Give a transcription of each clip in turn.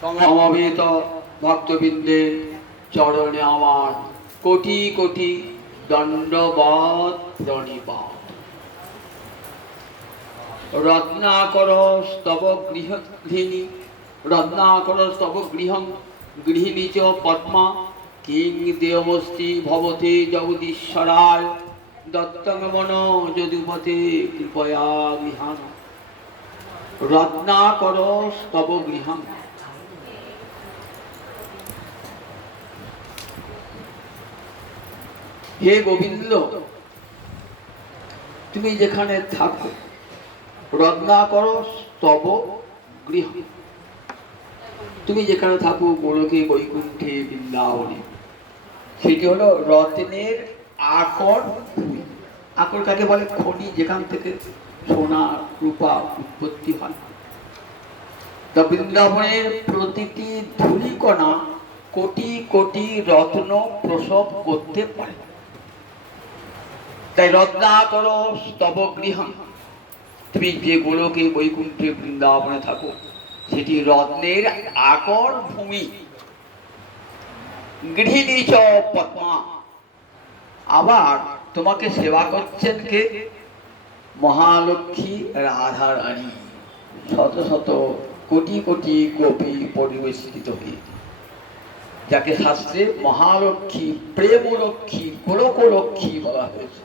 সমবেত ভক্তবৃন্দের চরণে আমার কোটি কোটি দণ্ডবৎ প্রণিপাত। রত্নাকর স্তব গৃহিণী রত্নাকর স্তব গৃহং গৃহিণী চ পদ্মা কিং দেবস্তি ভবতে জগদীশ্বরায় দত্তং মন যদুপতে কৃপয়া গৃহাণ। রত্নাকর স্তব গৃহং, হে গোবিন্দ, তুমি যেখানে থাকো, রত্নাকর স্তব গৃহ, তুমি যেখানে থাকো গোলকে বৈকুণ্ঠে বৃন্দাবনে, সেটি হলো রত্নের আকর ভূমি। আকর কাকে বলে? খনি, যেখান থেকে সোনা রূপা উৎপত্তি হয়। তা বৃন্দাবনের প্রতিটি ধূলিকণা কোটি কোটি রত্ন প্রসব করতে পারে। তাই রত্নাকর স্তব গৃহ, তুমি যে গোলকে বৈকুণ্ঠে বৃন্দাবনে থাকো, সেটি রত্নের আকর ভূমি। গৃহিণী চ পদ্মা, আবার তোমাকে সেবা করছেন কে? মহালক্ষ্মী রাধা রানী, শত শত কোটি কোটি গোপী পরিবেষ্টিত হয়ে, যাকে শাস্ত্রে মহালক্ষ্মী, প্রেমলক্ষ্মী, গোলকলক্ষ্মী বলা হয়েছে,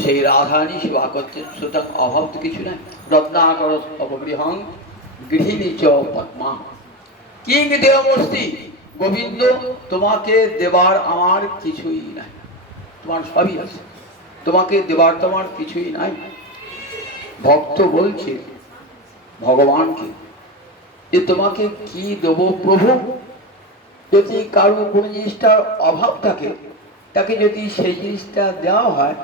সেই রাধারানী সেবা করছেন। সুতরাং অভাব তো কিছু নাই। রত্নাকর স্তবগৃহং গৃহিণী চ পদ্মা কিং দেবমস্তি, গোবিন্দ, তোমাকে দেবার আমার কিছুই নাই, তোমার সবই আছে, তোমাকে দেবার তোমার কিছুই নাই। ভক্ত বলছে ভগবানকে যে তোমাকে কি দেব প্রভু? যদি কারো কোনো জিনিসটার অভাব থাকে, তাকে যদি সেই জিনিসটা দেওয়া হয়,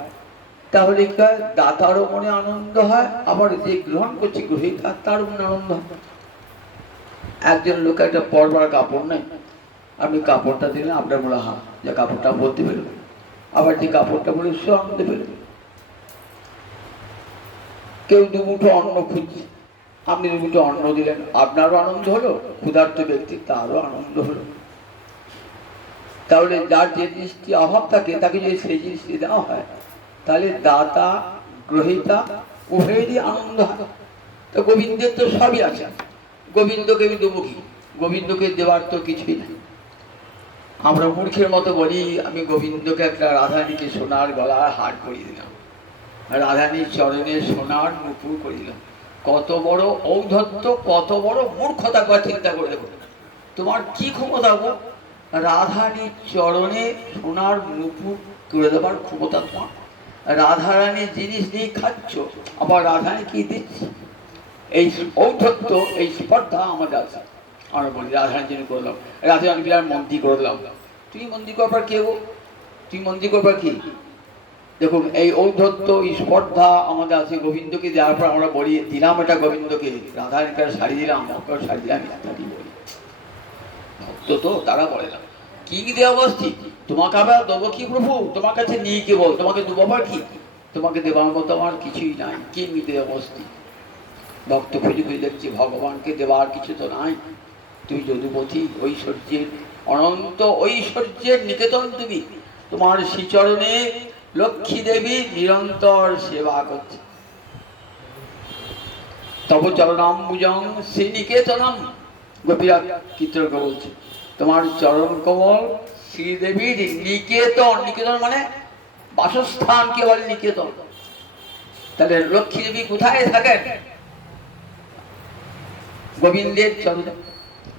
তাহলে কি হয়? দাতারও মনে আনন্দ হয়, আবার যে গ্রহণ করছে গ্রহীতা তার মনে আনন্দ হয়। একজন লোক একটা পরবার কাপড় নেই, আপনি কাপড়টা দিলেন, আপনার মনে হয় যে কাপড়টা বলতে পেরবে, আবার যে কাপড়টা বলে সে আনন্দে পেরবে। কেউ দুমুঠো অন্ন খুঁজছে, আপনি দুমুঠো অন্ন দিলেন, আপনারও আনন্দ হলো, ক্ষুধার্ত ব্যক্তি তারও আনন্দ হলো। তাহলে যার যে জিনিসটি অভাব থাকে, তাকে যদি সেই জিনিসটি দেওয়া হয়, তাহলে দাতা গ্রহীতা উভয়েরই আনন্দ হয়। তো গোবিন্দের তো সবই আছে, গোবিন্দকে আমি দেবো কি? গোবিন্দকে দেওয়ার তো কিছুই নাই। আমরা মূর্খের মতো বলি, আমি গোবিন্দকে একটা রাধারানীকে সোনার গলার হার করিয়ে দিলাম, রাধারানীর চরণে সোনার নুপুর করে দিলাম। কত বড় ঔদ্ধত্য, কত বড় মূর্খতা, কথা চিন্তা করে দেখো। তোমার কি ক্ষমতা গো রাধারানীর চরণে সোনার নুপুর করে দেবার ক্ষমতা তোমার? রাধারানীর জিনিস নিয়ে খাচ্ছ, আবার রাধারানী কি দিচ্ছে? এই ঔদ্ধত্য, এই স্পর্ধা আমাদের আছে। আমরা বলি রাধারানীর জন্য করে দিলাম, রাধারানীকে আর মন্ত্রী করে দিলাম। তুমি মন্ত্রী করবার কে গো? তুমি মন্ত্রী করবার কি? দেখুন, এই ঔদ্ধত্য, এই স্পর্ধা আমাদের আছে। গোবিন্দকে দেওয়ার পর আমরা বলি দিলাম এটা গোবিন্দকে, রাধারানীকে শাড়ি দিলাম, অকর শাড়ি দিলাম, ইত্যাদি বলি। ভক্ত তো তারা বলে না কি দেওয়া বসছি, তোমাকে আবার দেবো কি প্রভু? তোমার কাছে নিয়ে কে বল, তোমাকে দেবো আবার কি? তোমাকে দেবার মতো আমার কিছুই নাই, কি দেওয়া বসছি? ভক্ত খুঁজে খুঁজে দেখছি ভগবানকে দেবার কিছু তো নাই। তুমি যদুপতি, ঐশ্বর্যের অনন্ত ঐশ্বর্যের নিকেতন তুমি। তোমার শ্রীচরণে লক্ষ্মী দেবী নিরন্তর সেবা করছে। তব চরণাম্বুজং শ্রীনিকেতনম, গোপীরা কীর্তনকে বলছে তোমার চরণ কমল শ্রীদেবীর নিকেতন। নিকেতন মানে বাসস্থান, কে বলে নিকেতন? তাহলে লক্ষ্মী দেবী কোথায় থাকেন? গোবিন্দের চরণে।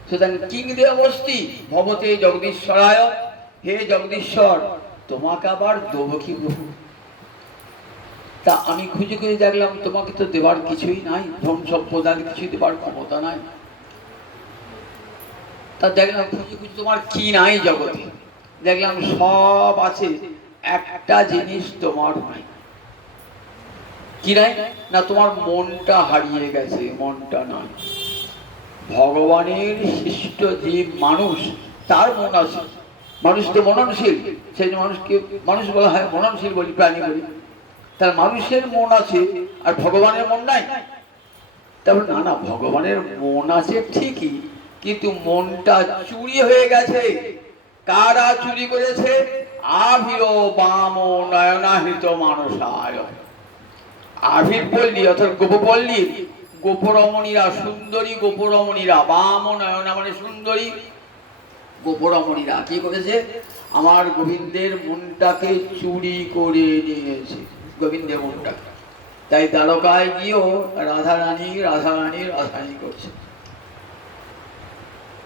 সুতরাং কিং দেবস্তি ভবতে জগদীশ্বরায়, হে জগদীশ্বর, তোমাকে আবার দেবো কি প্রভু? তা আমি খুঁজে খুঁজে দেখলাম তোমাকে তো দেবার কিছুই নাই, ধন সম্পদার কিছু দেবার ক্ষমতা নাই। তা দেখলাম খুঁজে খুঁজে তোমার কি নাই জগতে, দেখলাম সব আছে, একটা জিনিস তোমার নাই। কি নাই? না তোমার মনটা হারিয়ে গেছে, মনটা নাই। ভগবানের সৃষ্ট জীব মানুষ, তার মন আছে। মানুষ তো মননশীল, সেই মানুষকে মানুষ বলা হয়, মননশীল বলি, প্রাণী বলি। তার মানুষের মন আছে, আর ভগবানের মন নাই। তারপর না না, ভগবানের মন আছে ঠিকই, কিন্তু মনটা চুরি হয়ে গেছে। কারা চুরি করেছে? আভির বাম নয়নাহিত মানসায়। আভির পল্লী অর্থাৎ গোপপল্লী, গোপরমণীরা, সুন্দরী গোপরমণীরা, বাম নয়না মানে সুন্দরী গোপরমণীরা কি করেছে? আমার গোবিন্দের মনটাকে চুরি করে নিয়েছে, গোবিন্দের মনটাকে। তাই দ্বারকায় গিয়েও রাধারানী রাধারানী রাধারানী করছে।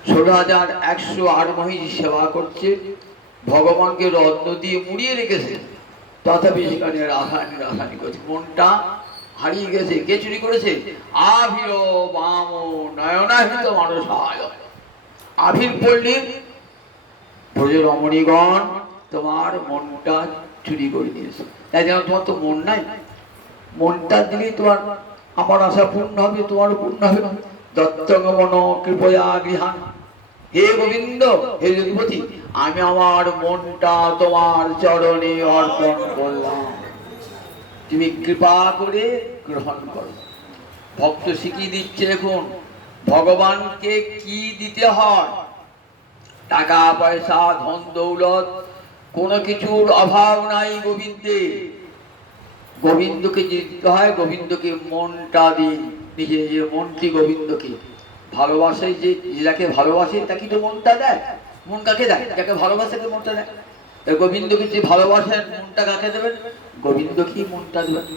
16,108 মহিষী সেবা করছে, ভগবানকে রত্ন দিয়ে মুড়িয়ে রেখেছে, তথাপি সেখানে রাধারানী রাধারানী করছে। মনটা হারিয়ে গেছে। কে চুরি করেছে? আভির বাম নয়নাহিত মানসায়। আভির পল্লীর ব্রজ রমণীগণ তোমার মনটা চুরি করে নিয়েছে। তাই যেন তোমার তো মন নাই, মনটা দিলেই তোমার আমার আশা পূর্ণ হবে, তোমার পূর্ণ হবে। দত্তগমন কৃপয়া গৃহান। হে গোবিন্দ, হে যদুপতি, আমি আমার মনটা তোমার চরণে অর্পণ করলাম, তুমি কৃপা করে গ্রহণ করো। ভক্ত শিখিয়ে দিচ্ছে এখন ভগবানকে কি দিতে হয়। টাকা পয়সা ধন দৌলত কোনো কিছুর অভাব নাই গোবিন্দে। গোবিন্দকে দিতে হয়, গোবিন্দকে মনটা দিন। নিজের মনটি গোবিন্দকে ভালোবাসে, যে যাকে ভালোবাসে তাকে তো মনটা দেয়। মন কাকে দেয়? যাকে ভালোবাসে কে মনটা দেয়। গোবিন্দকে যে ভালোবাসেন মনটা কাকে দেবেন? গোবিন্দকেই মনটা দেবেন।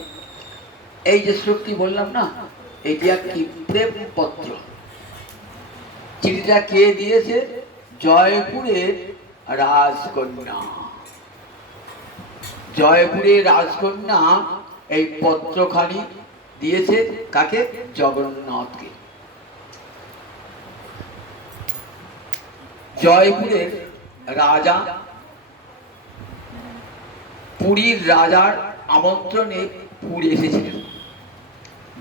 এই যে শ্লোকটি বললাম না, এটি একটি প্রেম পত্র। চিঠিটা কে দিয়েছে? জয়পুরের রাজকন্যা। জয়পুরের রাজকন্যা এই পত্রখানি দিয়েছে কাকে? জগন্নাথকে। জয়পুরের রাজা পুরীর রাজার আমন্ত্রণে পুরী এসেছিলেন।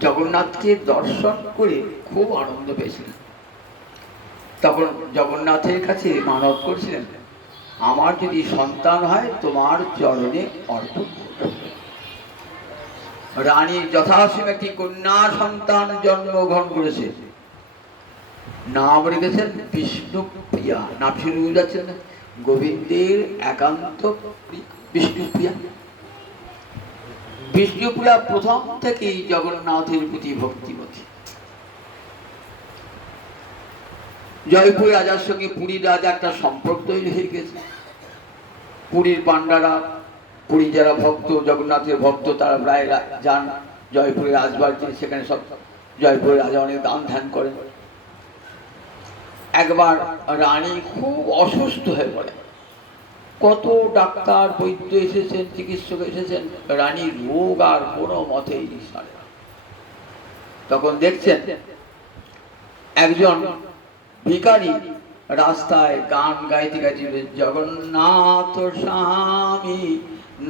জগন্নাথকে দর্শন করে খুব আনন্দ পেয়েছিলেন। তখন জগন্নাথের কাছে মানত করছিলেন, আমার যদি সন্তান হয় তোমার চরণে অর্পণ করব। রানীর যথাসময়ে একটি কন্যা সন্তান জন্মগ্রহণ করেছে। নাম রেখেছেন বিষ্ণুপ্রিয়া। নাম শুনে বুঝে যাচ্ছেন গোবিন্দের একান্ত বিষ্ণুপ্রিয়া। বিষ্ণুপ্রিয়া প্রথম থেকেই জগন্নাথের প্রতি ভক্তিমতী। জয়পুর রাজার সঙ্গে পুরীর রাজা একটা সম্পর্ক তৈরি হয়ে গেছে। পুরীর পান্ডারা, পুরী যারা ভক্ত, জগন্নাথের ভক্ত, তারা প্রায় যান জয়পুরের রাজবাড়িতে। সেখানে সব জয়পুরের রাজা অনেক দান ধ্যান করেন। একবার রানী খুব অসুস্থ হয়ে পড়ে। কত ডাক্তার বৈদ্য এসেছেন, চিকিৎসক এসেছেন, রানীর রোগ আর কোনো মতেই সারে না। তখন দেখছেন একজন ভিখারি রাস্তায় গান গাইতে গাইতে, জগন্নাথ স্বামী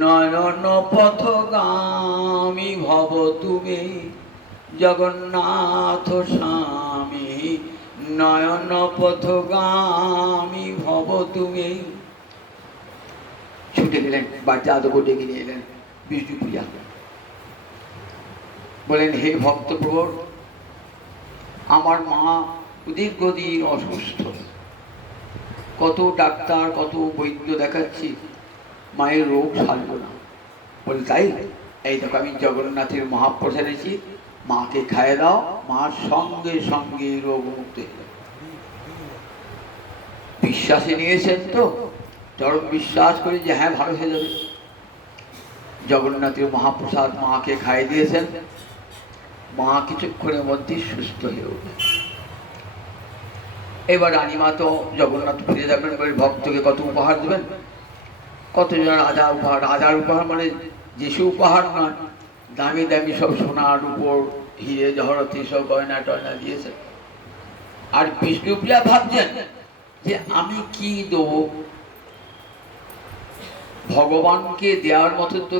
নয়ন পথগামী ভব তুমি, জগন্নাথ স্বামী নয়ন পথগামী ভব তুমি। ছুটে গেলেন, বাড়িতে আদৌ ডেকে নিয়ে এলেন বিষ্ণুপ্রিয়া। বলেন, হে ভক্তপ্রবর, আমার মা দীর্ঘদিন অসুস্থ, কত ডাক্তার কত বৈদ্য দেখাচ্ছি, মায়ের রোগ সারল না। বলে, তাই? এই দেখো আমি জগন্নাথের মহাপ্রসাদ এনেছি, মাকে খাইয়ে দাও, মার সঙ্গে সঙ্গে রোগ মুক্ত হয়ে যাবে। বিশ্বাসে নিয়েছেন তো, চরম বিশ্বাস করে যে হ্যাঁ ভালো হয়ে যাবে। জগন্নাথের মহাপ্রসাদ মাকে খাইয়ে দিয়েছেন, মা কিছুক্ষণের মধ্যেই সুস্থ হয়ে উঠবে। এবার রানীমা তো জগন্নাথ ফিরে যাবেন বলে ভক্তকে কত উপহার দেবেন, কতজন রাজা উপহার। রাজার উপহার মানে যেসব উপহার নয়, দামি দামি সব সোনার উপর হিরে জহরতি সব গয়না টয়না দিয়েছে। আর বিষ্ণুপ্রিয়া ভাবছেন যে আমি কি দেব, ভগবানকে দেওয়ার মতো তো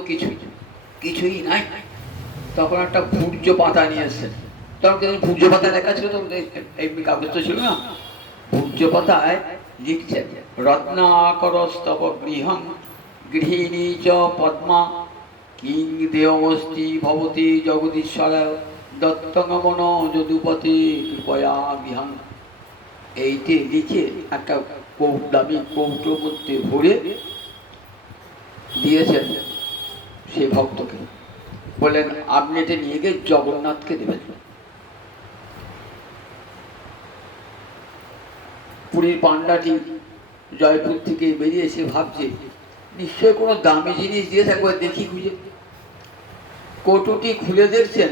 কিছুই নাই। তখন একটা ভূর্য পাতা নিয়ে এসছেন। তখন ভূর্য পাতা লেখা ছিল, তো এই কাগজ তো ছিল না। ভূর্য পাতায় লিখছেন, রত্নাকরস্তব গৃহং গৃহিণী চ পদ্মা কিং দেয়মস্তি ভবতি জগদীশ্বর দত্তঙ্গমন যদুপতি কৃপয়া বিহান। এইটি লিখে একটা দামি কৌটোর মধ্যে ভরে দিয়েছেন সেই ভক্তকে, বললেন আপনি এটা নিয়ে গিয়ে জগন্নাথকে দেবেন। পুরীর পান্ডাটি জয়পুর থেকে বেরিয়ে এসে ভাবছে নিশ্চয় কোনো দামি জিনিস দিয়ে থাকবে, দেখি খুঁজে। কৌটোটি খুলে দেখছেন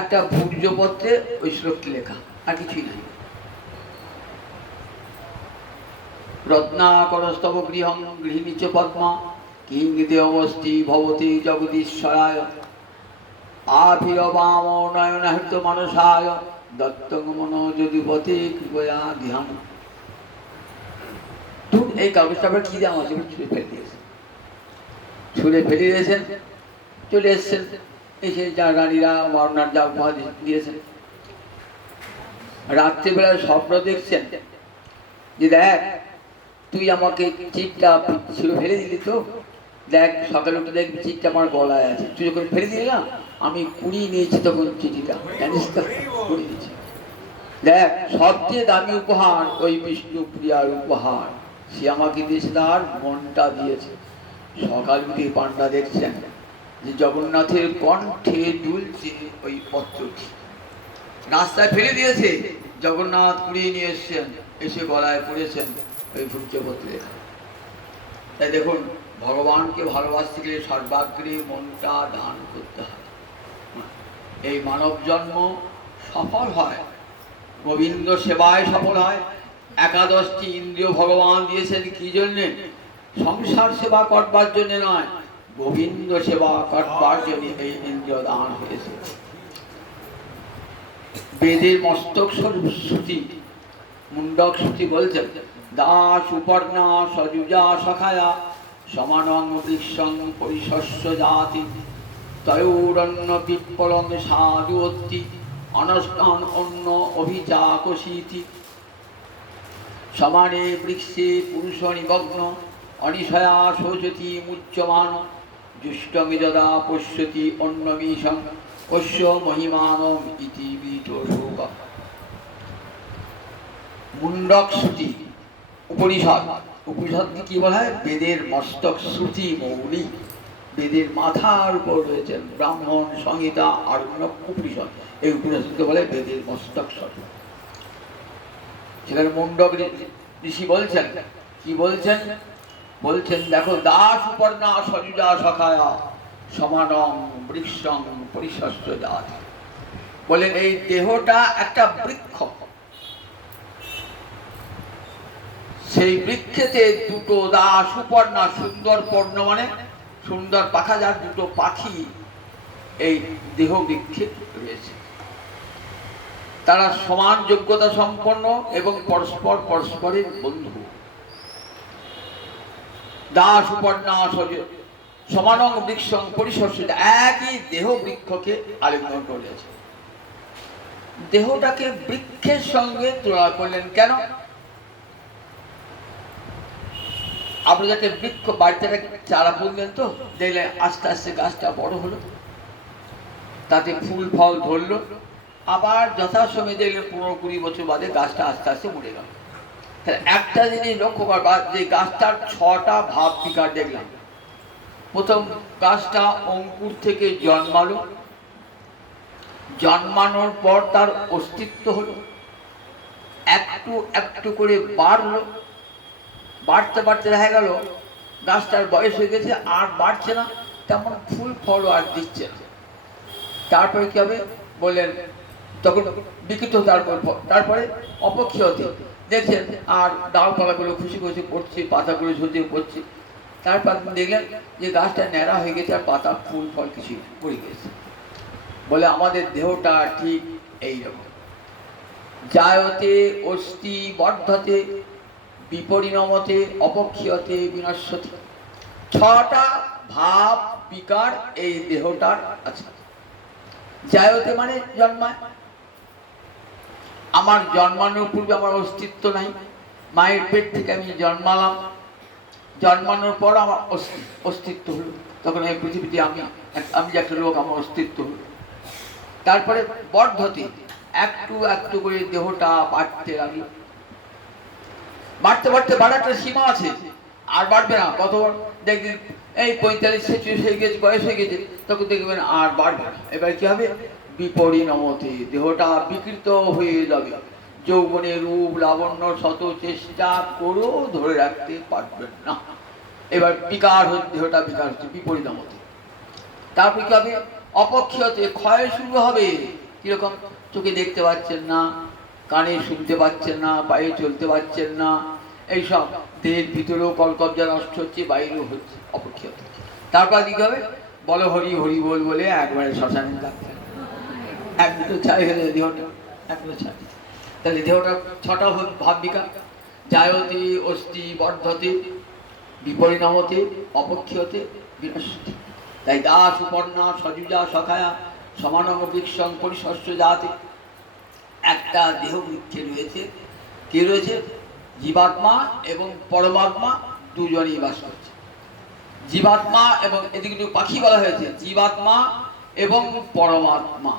একটা ভূর্জপত্রে ওই শ্লোকটি লেখা, আর কিছুই নাই। রত্নাকরস্তব গৃহং গৃহিণী চ পদ্মা কিং দেবস্তি ভবতি জগদীশ্বরায় আভিরবাম নয়নাহৃত মানসায় দত্তগমন যদুপতি কৃপয়া ধ্যান। এই কাগজটা আবার কি দাম আছে, ছুঁড়ে ফেলে দিয়েছেন। ছুঁড়ে ফেলে দিয়েছেন, চলে এসছেন। এসে যা রানীরা মরনার যা উপহার দিয়েছেন। রাত্রিবেলায় স্বপ্ন দেখছেন যে দেখ তুই আমাকে চিঠটা ছুঁড়ে ফেলে দিলি, তো দেখ সকালে উঠে দেখবি চিঠিটা আমার গলায় আছে, তুই যখন ফেলে দিলি না আমি কুড়িয়ে নিয়েছি তখন চিঠিটা, জানিস তো কুড়িয়ে নিয়েছি। দেখ সবচেয়ে দামি উপহার ওই বিষ্ণু প্রিয়ার উপহার, সে আমাকে দিয়েছে, তার মনটা দিয়েছে। সকাল উঠে পান্ডা দেখছেন যে জগন্নাথের কণ্ঠে দুলছে ওই পত্রটি। রাস্তায় ফেলে দিয়েছে, জগন্নাথ কুড়িয়ে নিয়ে এসছেন, এসে গলায় পড়েছেন ওই ভূর্জপত্রে। তাই দেখুন ভগবানকে ভালোবাসতে গেলে সর্বাগ্রে মনটা দান করতে হয়। এই মানব জন্ম সফল হয়, গোবিন্দ সেবায় সফল হয়। 11টি ইন্দ্রিয় ভগবান দিয়েছেন কি জন্যে? সংসার সেবা করবার জন্য নয়, গোবিন্দ সেবা করবার জন্য এই ইন্দ্রিয় দান হয়েছে। বেদের মস্তক শ্রুতি মুন্ডক শ্রুতি বলছেন দাস উপর্ণা সজুজা সখায়া সমানং বৃক্ষং পরিশস্য জাতি তয়োরণ্য বিপ্লং সাধুত্তি অনষ্টান অন্য অভিচাকশীতি সমানে বৃক্ষে পুরুষ নিমগ্ন অনিশয়া শোচতি মুচ্যমান জুষ্টং যদা পশ্যতি অন্নমীশং অশ্য মহিমানম ইতি বিতশোক। মুন্ডক শ্রুতি উপনিষদ, উপনিষদকে কি বলা হয়? বেদের মস্তক শ্রুতি মৌলি, বেদের মাথার উপর রয়েছেন ব্রাহ্মণ সংহিতা আর উপনিষদ। এই উপনিষদকে বলে বেদের মস্তক শ্রুতি। সেখানে মুন্ডক ঋষি বলছেন, কি বলছেন? বলছেন দেখো দাস উপর্ণা সজুজা সখায়া সমানং বৃক্ষং পরিশস্য জাতি। বলেন এই দেহটা একটা বৃক্ষ, সেই বৃক্ষেতে দুটো দাস উপর্ণা, সুন্দর পর্ণ মানে সুন্দর পাখা, যার দুটো পাখি এই দেহ বৃক্ষে রয়েছে। তারা সমান যোগ্যতা সম্পন্ন এবং পরস্পর পরস্পরের বন্ধু। দাস উপর্ণা সমানং বৃক্ষং পরিশস্য, একই দেহ বৃক্ষকে আলিঙ্গন করেছে। দেহটাকে বৃক্ষের সঙ্গে তুলনা করলেন কেন? আপনি যাতে বৃক্ষ বাড়িতে চারা বুনলেন, তো দেখলেন আস্তে আস্তে গাছটা বড় হলো, তাতে ফুল ফল ধরলো, আবার যথাসময়ে দেখলেন 15-20 বছর বাদে গাছটা আস্তে আস্তে মরে গেল। একটা জিনিস লক্ষ্য করবার, যে গাছটার 6টা ভাব বিকার দেখলাম। প্রথম গাছটা অঙ্কুর থেকে জন্মালো, জন্মানোর পর তার অস্তিত্ব হলো, একটু একটু করে বাড়লো, বাড়তে বাড়তে দেখা গেল গাছটার বয়স হয়ে গেছে, আর বাড়ছে না, তেমন ফুল ফল আর দিচ্ছে না। তারপরে কি হবে বললেন, তখন বিকৃত, তারপরে অপক্ষীয়তে দেখছেন আর ডালপালাগুলো খুশি খুশি পড়ছে, পাতাগুলো ঝুলছে পড়ছে। তারপর দেখলেন যে গাছটা ন্যাড়া হয়ে গেছে, আর পাতা ফুল ফল কিছু পড়ে গেছে। বলে আমাদের দেহটা ঠিক এইরকম, জায়তে অস্তি বর্ধতে বিপরিণমতে অপক্ষীয়তে বিনশ্যতি। 6টা ভাব বিকার এই দেহটার আছে। জায়তে মানে জন্মায়, আমার জন্মানোর পূর্বে আমার অস্তিত্ব নাই, মায়ের পেট থেকে আমি জন্মালাম, জন্মানোর পর আমার অস্তিত্ব হলো, তখন এই পৃথিবীতে আমি যে একটা লোক, আমার অস্তিত্ব হলো। তারপরে বর্ধতে, একটু একটু করে দেহটা বাড়তে লাগলো। বাড়তে বাড়তে বাড়ার সীমা আছে, আর বাড়বে না। কত দেখবেন এই 45-46 হয়ে গেছে, বয়স হয়ে গেছে, তখন দেখবেন আর বাড়বে না। এবার কি হবে? বিপরিণামতে দেহটা বিকৃত হয়ে যাবে। যৌবনের রূপ লাবণ্য শত চেষ্টা করেও ধরে রাখতে পারবেন না। এবার বিকার হচ্ছে, দেহটা বিকার হচ্ছে বিপরিণামতে। তারপরে কি হবে? অপক্ষীয়তে, ক্ষয় শুরু হবে। কিরকম? চোখে দেখতে পাচ্ছেন না, কানে শুনতে পাচ্ছেন না, পায়ে চলতে পাচ্ছেন না, এইসব দেহের ভিতরেও কলকবজা নষ্ট হচ্ছে, বাইরেও হচ্ছে, অপক্ষীয়ত। তারপর দিকে হবে বল হরি হরি বল বলে একবারে শ্মশানে যাচ্ছে, এক দুটো ছাই হয়ে যায় দেহটা, এক দুটো ছাই। তাহলে দেহটা ছটা ভাব বিকার: জায়তে, অস্তি, বর্ধতে, বিপরিণামতে, অপক্ষীয়তে, বিনশ্যতে। তাই দাস উপন্যা সজুজা সখায়া সমানম বৃক্ষং পরিশস্য জাতে। একটা দেহ বৃক্ষে রয়েছে, কে রয়েছে? জীবাত্মা এবং পরমাত্মা দুজনেই বাস করছে। জীবাত্মা এবং, এদিকে একটু পাখি বলা হয়েছে, জীবাত্মা এবং পরমাত্মা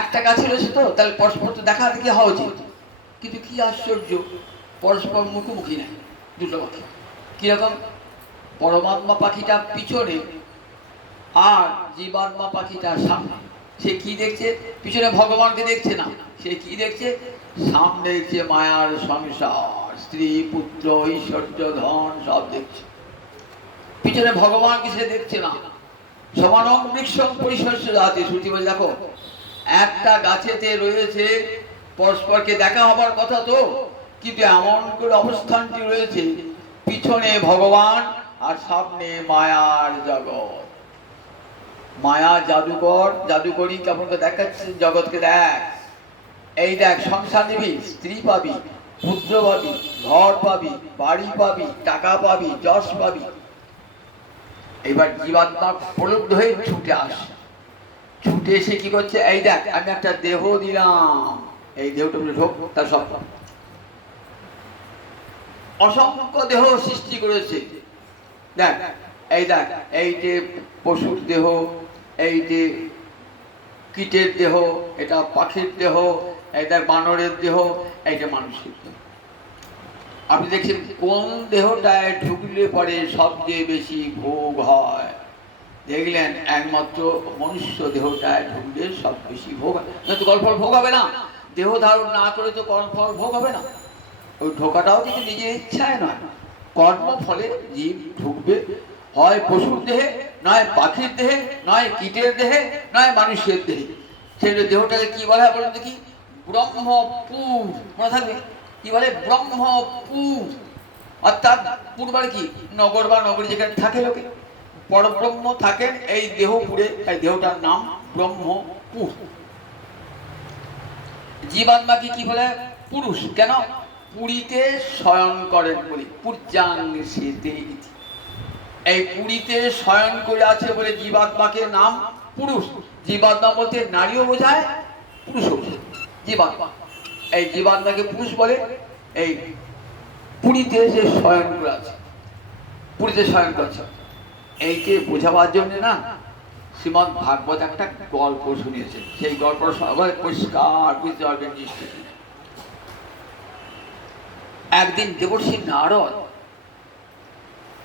একটা গাছে রয়েছে। তো তাহলে পরস্পর তো দেখা দেখি হওয়া উচিত, কিন্তু কি আশ্চর্য, পরস্পর মুখোমুখি নাই দুটো পাখি। কিরকম? পরমাত্মা পাখিটা পিছনে আর জীবাত্মা পাখিটা সামনে। সে কি দেখছে? পিছনে ভগবানকে দেখছে না, সে কি দেখছে? সামনে দেখছে মায়ার সংসার, স্ত্রী পুত্র ঐশ্বর্য ধন সব দেখছে, পিছনে ভগবানকে সে দেখছে না। সমানম বৃক্ষং পরিশস্য জাতে। শ্রুতি বলে দেখো, একটা গাছেতে রয়েছে, পরস্পরকে দেখা হবার কথা তো, কিন্তু এমন করে অবস্থানটি রয়েছে, পিছনে ভগবান আর সামনে মায়ার জগৎ। মায়া জাদুকর, জাদুকরি কেমন দেখাচ্ছে জগৎকে, দেখ এই দেখ, সংসার নিবি, স্ত্রী পাবি, পুত্র পাবি, ঘর পাবি, বাড়ি পাবি, টাকা পাবি, যশ পাবি। এবার জীবাত্মা প্রলুব্ধ হয়ে ছুটে আসে, ছুটে এসে কি করছে? এই দেখ, আমি একটা দেহ দিলাম, এই দেহটা ঢোক, তার সব অসংখ্য দেহ সৃষ্টি করেছে। দেখ, এই দেখ, এই যে পশুর দেহ, এই যে কীটের দেহ, এটা পাখির দেহ, এই দেখ বানরের দেহ, এইটা মানুষের দেহ। আপনি দেখছেন কোন দেহটায় ঢুকলে পরে সবচেয়ে বেশি ভোগ হয়? দেখলেন একমাত্র মনুষ্য দেহটায় ঢুকলে সব বেশি ভোগ হয়। কিন্তু কর্মফল ভোগ হবে না, দেহ ধারণ না করে তো কর্মফল ভোগ হবে না। ওই ঢোকাটাও কিন্তু নিজের ইচ্ছায় নয়, কর্মফলে জীব ঢুকবে, হয় পশুর দেহে, নয় পাখির দেহে, নয় কীটের দেহে, নয় মানুষের দেহে। সেই দেহটাকে কি বলা হয় বলুন দেখি? ব্রহ্মপুর। মনে থাকবে কি বলে? ব্রহ্মপুর। অর্থাৎ পুর মানে কি? নগর বা নগরী যেখানে থাকে লোকে, পরব্রহ্ম থাকেন এই দেহপুরে, এই দেহটার নাম ব্রহ্মপুর। জীবাত্মাকে কি বলে? পুরুষ। কেন? পুরীতে শয়ন করেন বলে, পূর্যাং সেতে। এই পুরীতে শয়ন করে আছে বলে জীবাত্মাকে নাম পুরুষ। জীবাত্মা বলতে নারীও বোঝায়, পুরুষও বোঝায়। জীবাত্মা, এই জীবাত্মাকে পুরুষ বলে। এই পুরীতে যে শয়ন করে আছে, পুরীতে শয়ন করছে, এইকে বোঝাবার জন্য না শ্রীমদ ভাগবত একটা গল্প শুনিয়েছে। সেই গল্পটা সবাই পরিষ্কার বুঝতে পারবেন নিশ্চিত। একদিন দেবর্ষি নারদ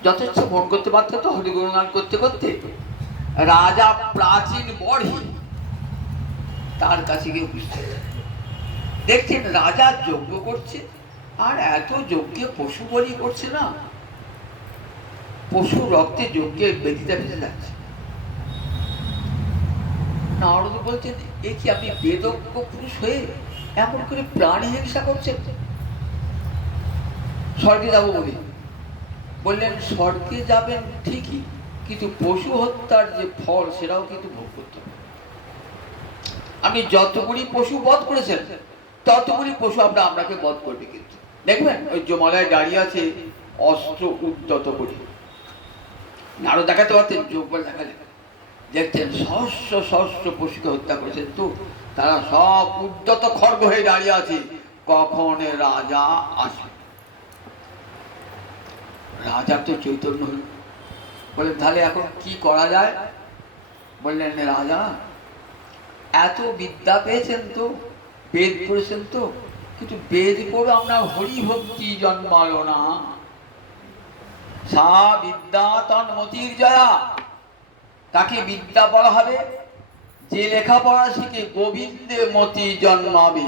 যথেচ্ছ ভোগ করতে পারত, তো হরিগুণগান করতে করতে রাজা প্রাচীন বড়ি তার কাছে গিয়ে উপস্থিত। দেখছেন রাজা যজ্ঞ করছে, আর এত যজ্ঞে পশু বলি করছে না, পশু রক্তে যজ্ঞের বেদিটা ভেসে যাচ্ছে। নারদ বলছেন, এ কি আপনি বেদজ্ঞ পুরুষ হয়ে এমন করে প্রাণী হিংসা করছেন? স্বর্গে যাবো বলি। বললেন স্বর্গে যাবেন ঠিকই, কিন্তু পশু হত্যার যে ফল সেটাও কিন্তু ভোগ করতে হবে। আপনি যতগুলি পশু বধ করেছেন, ততগুলি পশু আপনাকে বধ করবে। কিন্তু দেখবেন ওই জমালয়ে দাঁড়িয়ে আছে অস্ত্র উদ্যত করে। নারদ দেখাতে পারতেন, যোগ বলে দেখালেন, দেখছেন সহস্র সহস্র পশুকে হত্যা করেছেন, তো তারা সব উদ্যত খর্গ হয়ে দাঁড়িয়ে আছে, কখন রাজা আসবে। রাজা তো চৈতন্য হল, বলে তাহলে এখন কি করা যায়? বললেন রাজা, এত বিদ্যা পেয়েছেন তো, বেদ পড়েছেন তো, কিন্তু বেদ পড়ে আমরা হরিভক্তি জন্মালো না। সা বিদ্যা তন্মতির জয়া, তাকে বিদ্যা বলা হবে যে লেখাপড়া শিখে গোবিন্দে মতি জন্মাবে।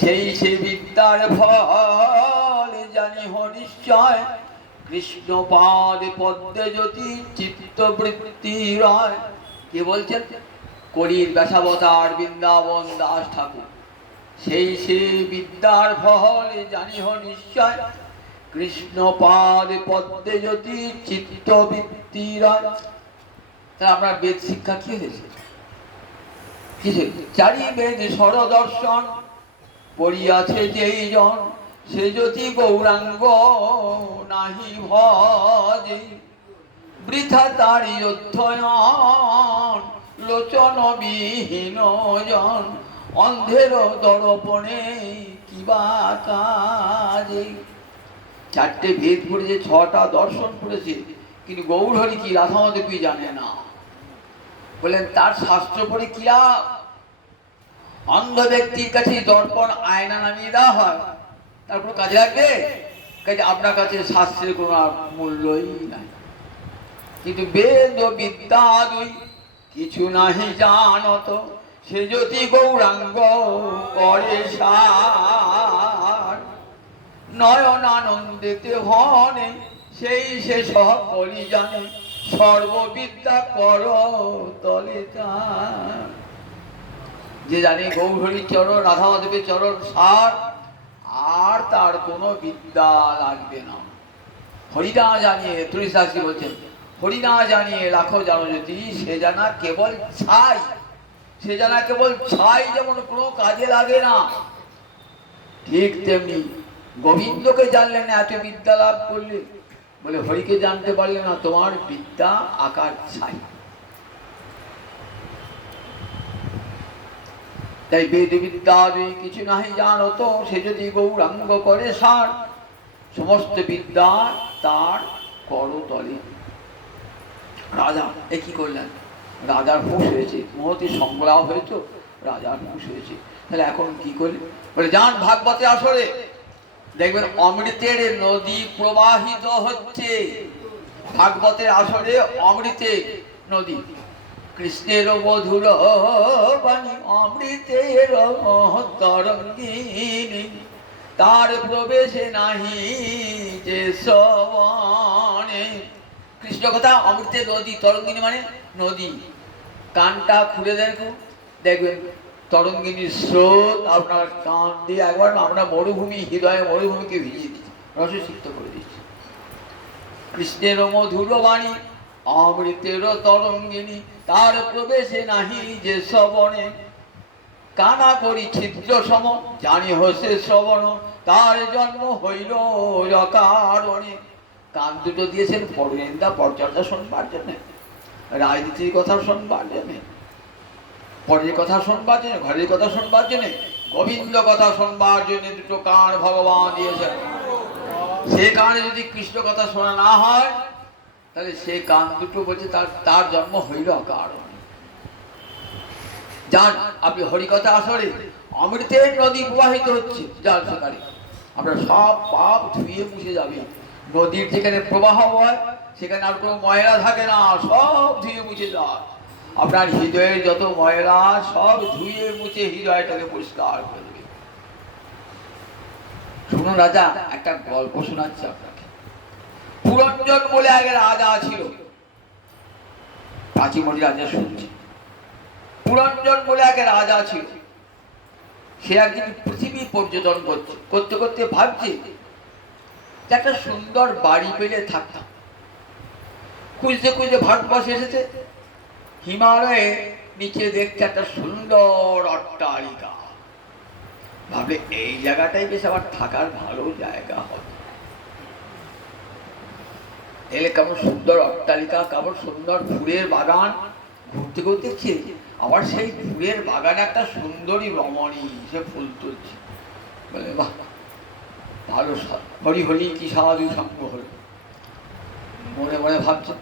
সেই বিদ্যার ফল জানি নিশ্চয়, কৃষ্ণপাদ পদ্মে জ্যোতি চিত্তবৃত্তি রয়। কে বলছেন? কলির ব্যাসাবতার বৃন্দাবন দাস ঠাকুর। সেই বিদ্যার ফল জানি নিশ্চয়, কৃষ্ণপাদ পদ্মে জ্যোতি চিত্তবৃত্তি রয়। তা আপনার বেদ শিক্ষা কি হয়েছে? কিসে? চারি বেদ সরদর্শন পড়িয়াছে যেই জন, সে জ্যোতি গৌরাঙ্গ নাহি ভজে। বৃথা তারি অধ্যয়ন লোচন বিহীন জন, অন্ধের দর্পণে কিবা কাজে। চারটে বেদ পড়েছে, 6টা দর্শন পড়েছে, কিন্তু গৌরহরি কি রাধামাধব কি জানে না। বললেন তার শাস্ত্র পড়ে কি লাভ? অন্ধ ব্যক্তির কাছে দর্পণ আয়না নামিয়ে দেওয়া হয়, তার কোনো কাজে লাগবে? কাজে আপনার কাছে শাস্ত্রের কোনো মূল্যই নাই। কিন্তু বেদ বিদ্যা দুই কিছু নাহি জানত, সে যদি গৌরাঙ্গ করে সার। নয়ন আনন্দিতে হনে সেই সে সকলি জানে, সর্ববিদ্যা কর তলে তার। যে জানে গৌরহরির চরণ, রাধা মাধবের চরণ সার, আর তার কোনো বিদ্যা লাগবে না। হরিনা জানিয়ে, তুলসীদাসজি বলছেন, হরিনা জানিয়ে লাখো জানো যদি, সে জানা কেবল ছাই। সে জানা কেবল ছাই, যেমন কোনো কাজে লাগে না, ঠিক তেমনি গোবিন্দকে জানলে না এত বিদ্যা লাভ করলে, বলে হরিকে জানতে পারলে না, তোমার বিদ্যা আকার ছাই। তাই বেদ বিদ্যা কিছু নাহি জানত, সে যদি গৌরাঙ্গ করে সার। সমস্ত বিদ্যা তার করতলে। রাজা এ কি করলেন? রাজার হুঁশ হয়েছে, মহতি সংগ্রাম হয়েছে, রাজার হুঁশ হয়েছে। তাহলে এখন কি করলেন? বলে যান ভাগবতে আসরে, দেখবেন অমৃতের নদী প্রবাহিত হচ্ছে। ভাগবতের আসরে অমৃতের নদী, কৃষ্ণের মধুর বাণী অমৃতের তরঙ্গিনী, তার প্রবেশে নাহি যে সবনে। কৃষ্ণ কথা অমৃতের নদী, তরঙ্গিনী মানে নদী। কানটা খুলে দেখবেন তরঙ্গিনীর স্রোত আপনার কান দিয়ে একবার আমরা মরুভূমি, হৃদয়ে মরুভূমিকে ভিজিয়ে দিচ্ছি, রসসিক্ত করে দিচ্ছি। কৃষ্ণের মধুর বাণী অমৃতের তরঙ্গিনী, তার প্রবেশে নাহি যে শ্রবণে। কানা করি ছিদ্র সম জানি হসে শ্রবণ, তার জন্ম হইল অকারণে। কান দুটো দিয়েছেন পরনিন্দা পরচর্চা শুনবার জন্য, রাজনীতির কথা শুনবার জন্য, পরের কথা শুনবার জন্য, ঘরের কথা শুনবার জন্য, গোবিন্দ কথা শুনবার জন্য দুটো কান ভগবান দিয়েছেন। সে কানে যদি কৃষ্ণ কথা শোনা না হয়, তাহলে সে কান দুটো বলছে তার জন্ম হইল অকারণে। যান আপনি হরিকথা আসরে, অমৃতের নদী প্রবাহিত হচ্ছে, যান সেখানে আপনার সব পাপ ধুয়ে মুছে যাবে। নদীর যেখানে প্রবাহ হয় সেখানে আর কোনো ময়লা থাকে না, সব ধুয়ে মুছে যায়। আপনার হৃদয়ের যত ময়লা সব ধুয়ে মুছে হৃদয়টাকে পরিষ্কার করে দেবে। শুনুন রাজা, একটা গল্প শোনাচ্ছি আপনাকে। পুরঞ্জন বলে আগে রাজা ছিল, প্রাচীমণি রাজা শুনছে। পুরঞ্জন বলে আগে রাজা ছিল, সে একদিন পৃথিবী পর্যটন করতে করতে ভাবছে একটা সুন্দর বাড়ি পেলে থাকতাম। খুঁজতে খুঁজতে ভারতবর্ষে এসেছে, হিমালয়ে নিচে দেখছে একটা সুন্দর অট্টালিকা। ভাবলে এই জায়গাটাই বেশ আমার থাকার ভালো জায়গা হবে। এলে কেমন সুন্দর অট্টালিকা, কেমন সুন্দর ফুলের বাগান। ঘুরতে ঘুরতে দেখছি আবার সেই ফুলের বাগানে একটা সুন্দরী রমণী, সে ফুল তুলছে। বলে বাহ, ভালো হরি হরি কি সাধু সঙ্গ হলো। মনে মনে ভাবছে,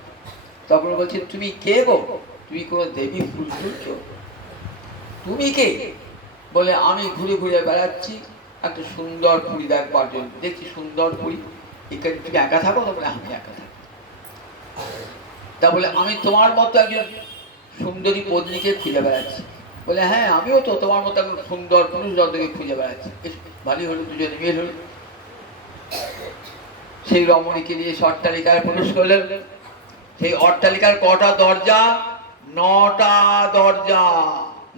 তখন বলছে, তুমি কে গো? তুমি কোনো দেবী ফুল তুলছ? তুমি কে? বলে, আমি ঘুরে ঘুরে বেড়াচ্ছি একটা সুন্দর পুরী দেখবার জন্য। দেখছি সুন্দর পুরী, এখানে তুমি একা থাকো? তো বলে, আমি একা থাকি। তা বলে, আমি তোমার মতো একজন সুন্দরী পত্নীকে খুঁজে বেড়াচ্ছি। বলে, হ্যাঁ, আমিও তো তোমার মতো একজন সুন্দর পুরুষ জনকে খুঁজে বেড়াচ্ছি। বেশ ভালোই হলো, দুজনে মিল হলো। সেই রমণীকে নিয়ে সে অট্টালিকায় প্রবেশ করলেন। সেই অট্টালিকার কটা দরজা? 9টা দরজা,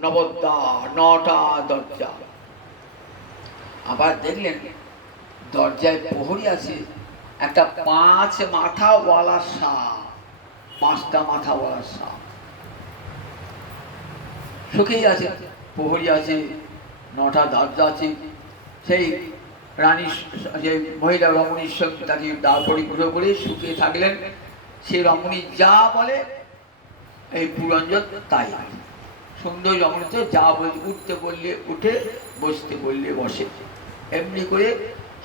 নবদ্বার, 9টা দরজা। আবার দেখলেন দরজায় প্রহরী আছে, একটা 5 মাথাওয়ালা সাপ, 5টা মাথাওয়ালা সাপ সুখেই আছে। প্রহরী আছে, 9টা দরজা আছে। সেই রানী, সেই মহিলা রমণীর সঙ্গে তাকে পরিগ্রহ করে সুখে থাকলেন। সেই রমণী যা বলে এই পুরঞ্জন তাই। সুন্দর রমণী তো যা বলে, উঠতে বললে উঠে, বসতে বললে বসে। এমনি করে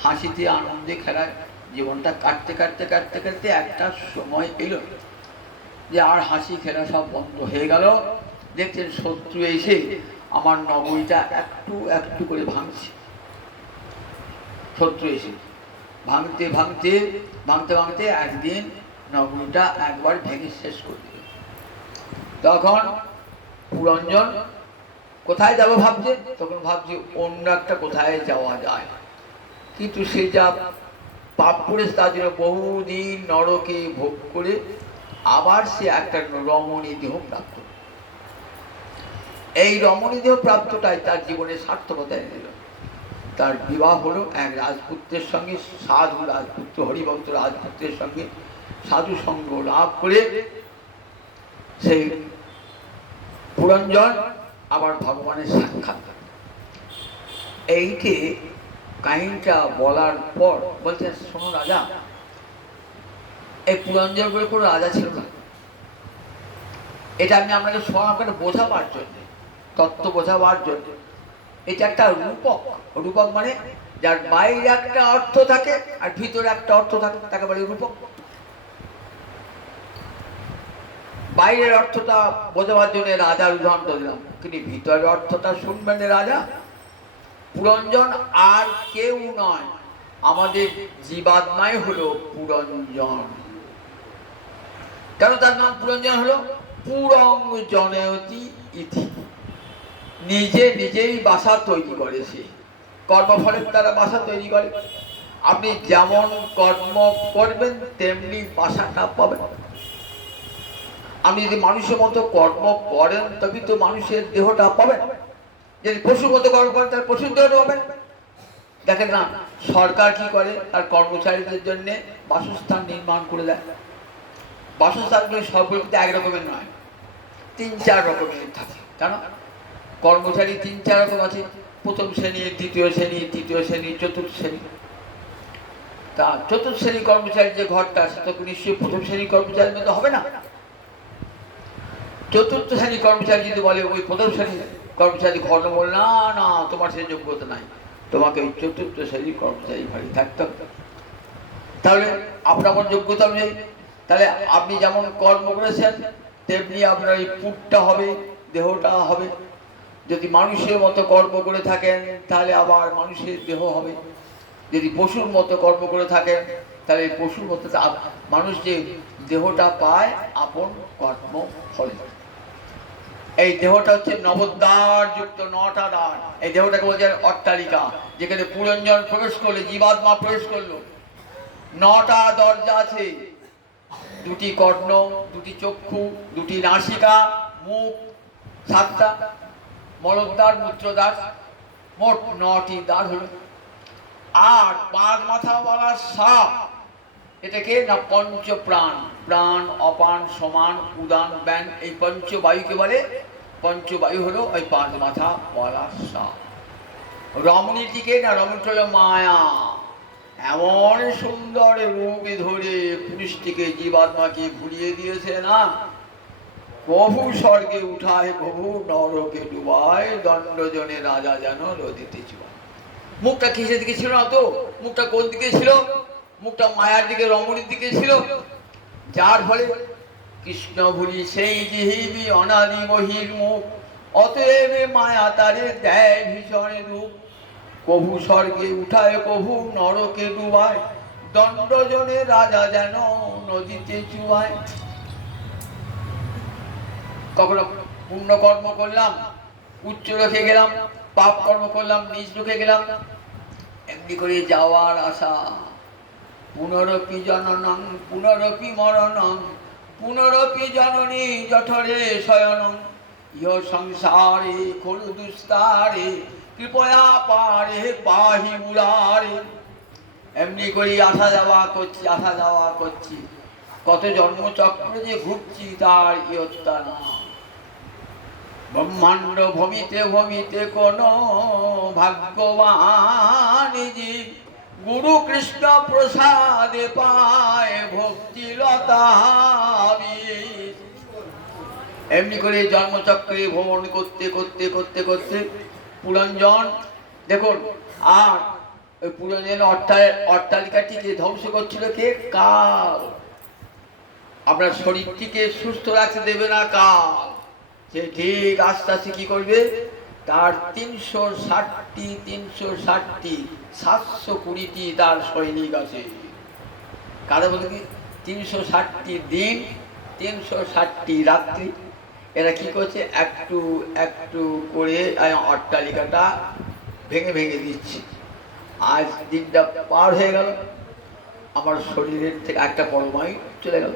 হাসিতে আনন্দে খেলার জীবনটা কাটতে কাটতে কাটতে কাটতে একটা সময় এলো যে আর হাসি খেলা সব বন্ধ হয়ে গেল। দেখছেন শত্রু এসে আমার নগরীটা একটু একটু করে ভাঙছে। শত্রু এসে ভাঙতে ভাঙতে ভাঙতে ভাঙতে একদিন নগরীটা একবার ভেঙে শেষ করে দিল। তখন পুরঞ্জন কোথায় যাবো ভাবছে। তখন ভাবছি অন্য একটা কোথায় যাওয়া যায়, কিন্তু সে যা পাপ করেছে তার জন্য বহুদিন নরকে ভোগ করে আবার সে একটা রমণী দেহ প্রাপ্ত। এই রমণী দেহ প্রাপ্তটাই তার জীবনে সার্থকতা এনে দিল। তার বিবাহ হলো এক রাজপুত্রের সঙ্গে, সাধু রাজপুত্র, হরিভক্ত রাজপুত্রের সঙ্গে সাধু সঙ্গ লাভ করে সেই পুরঞ্জন আবার ভগবানের সাক্ষাৎ। এইকে কাহিনীটা বলার পর বলছেন, শোনো রাজা, এই পুরঞ্জন বলে কোনো রাজা ছিল না। এটা আমি আপনাকে আপনাকে বোঝাবার জন্য, তত্ত্ব বোঝাবার জন্য। এটা একটা রূপক। রূপক মানে যার বাইরে একটা অর্থ থাকে আর ভিতরে একটা অর্থ থাকে, তাকে বলে রূপক। বাইরের অর্থটা বোঝাবার জন্য রাজার উদাহরণ দিলাম, কিন্তু ভিতরের অর্থটা শুনবেন রাজা। পুরঞ্জন আর কেউ নয়, আমাদের জীবাত্মাই হলো পুরঞ্জন। কেন তার নাম পুরঞ্জন হলো? পুরং জনয়তি ইতি, নিজে নিজেই বাসা তৈরি করে। সে কর্মফলের দ্বারা বাসা তৈরি করে। আপনি যেমন কর্ম করবেন তেমনি বাসাটা পাবেন। আপনি যদি মানুষের মতো কর্ম করেন তবে তো মানুষের দেহটা পাবেন। যদি পশুর মতো কর্ম করেন তাহলে পশুর দেহটা পাবেন। দেখেন না, সরকার কি করে, তার কর্মচারীদের জন্য বাসস্থান নির্মাণ করে দেয়। বাসস্থানগুলি সবগুলো কিন্তু এক রকমের নয়, 3-4 রকমের থাকে। কেন? কর্মচারী 3-4 রকম আছে। প্রথম শ্রেণী, দ্বিতীয় শ্রেণী, তৃতীয় শ্রেণী, চতুর্থ শ্রেণী। তা চতুর্থ শ্রেণী কর্মচারীর যে ঘরটা, সেটা তো নিশ্চয়ই প্রথম শ্রেণী কর্মচারীর মতো হবে না। চতুর্থ শ্রেণী কর্মচারী যদি বলে ওই প্রথম শ্রেণী কর্মচারী ঘর, বল না না, তোমার সেই যোগ্যতা নাই, তোমাকে ওই চতুর্থ শ্রেণীর কর্মচারী ঘরে থাকতে হবে। তাহলে আপনার যোগ্যতা অনুযায়ী, তাহলে আপনি যেমন কর্ম করেছেন তেমনি আপনার এই পুটটা হবে, দেহটা হবে। যদি মানুষের মতো কর্ম করে থাকেন তাহলে আবার মানুষের দেহ হবে। যদি পশুর মতো কর্ম করে থাকেন তাহলে পশুর মতো মানুষ যে দেহটা পায় আপন কর্ম ফলে। এই দেহটা হচ্ছে নবদ্বার যুক্ত 9টা দ্বার। এই দেহটাকে বলছে অট্টালিকা, যেখানে পুরঞ্জন প্রবেশ করলে, জীবাত্মা প্রবেশ করলো। 9টা দরজা আছে, 2টি কর্ণ, 2টি চক্ষু, 2টি নাসিকা, মুখ, 7টা মলদ্বার, মূত্রদ্বার, মোট 9টি দ্বার হলো। আর 5 মাথাওয়ালা সাপ, এটাকে না পঞ্চপ্রাণ, প্রাণ, অপান, সমান, উদান, ব্যান, এই পঞ্চবায়ুকে বলে। পঞ্চবায়ু হলো ওই 5 মাথাওয়ালা সাপ। রমণীটিকে না, রমণীটি হলো মায়া। এমন সুন্দর রূপ ধরে পুরুষটিকে, জীবাত্মাকে ঘুরিয়ে দিয়েছে না, কভু স্বর্গে উঠায়, কভু নরকে ডুবায়, দণ্ডজনে রাজা যেন নদীতে চুবায়। মুখটা কিসের দিকে ছিল না তো, মুখটা কোন দিকে ছিল? মুখটা মায়ার দিকে, রমণীর দিকে ছিল। যার ফলে কৃষ্ণ ভুলি সেই জিহিবি অনাদি বহির্মুখ, অতএব মায়া তারে দেয় ভীষণ রূপ। কভু স্বর্গে উঠায় কভু নরকে ডুবায়, দণ্ডজনে রাজা যেন নদীতে চুবায়। কখনো পুণ্য কর্ম করলাম উচ্চ লোকে গেলাম, পাপ কর্ম করলাম নিজ লোকে গেলাম, এমনি করে যাওয়ার আশা। পুনরপি জননং পুনরপি মরণং, পুনরপি জননী জঠরে শয়নং, ইহ সংসারে খলু দুস্তারে, কৃপয়া পারে পাহি মুরারে। এমনি করে আসা যাওয়া করছি, আসা যাওয়া করছি, কত জন্মচক্র যে ঘুরছি তার ইয়ত্তা না। ব্রহ্মাণ্ড ভমিতে ভমিতে কোন ভাগ্যবান জীব, গুরু কৃষ্ণ প্রসাদে পায় ভক্তি লতা। এমনি করে জন্মচক্রে ভ্রমণ করতে করতে করতে করতে পুরঞ্জন দেখুন। আর ওই পুরঞ্জন অট্টালিকাটিকে ধ্বংস করছিল কে? কাল। আপনার শরীরটিকে সুস্থ রাখতে দেবে না কাল। সে ঠিক আস্তে আস্তে কি করবে, তার 360টি 720টি তার সৈনিক আছে। কারা বলে কি 360টি দিন 360টি রাত্রি এরা কি করছে, একটু একটু করে অট্টালিকাটা ভেঙে ভেঙে দিচ্ছে। আজ দিনটা পার হয়ে গেল, আমার শরীরের থেকে একটা পরমায়ু চলে গেল।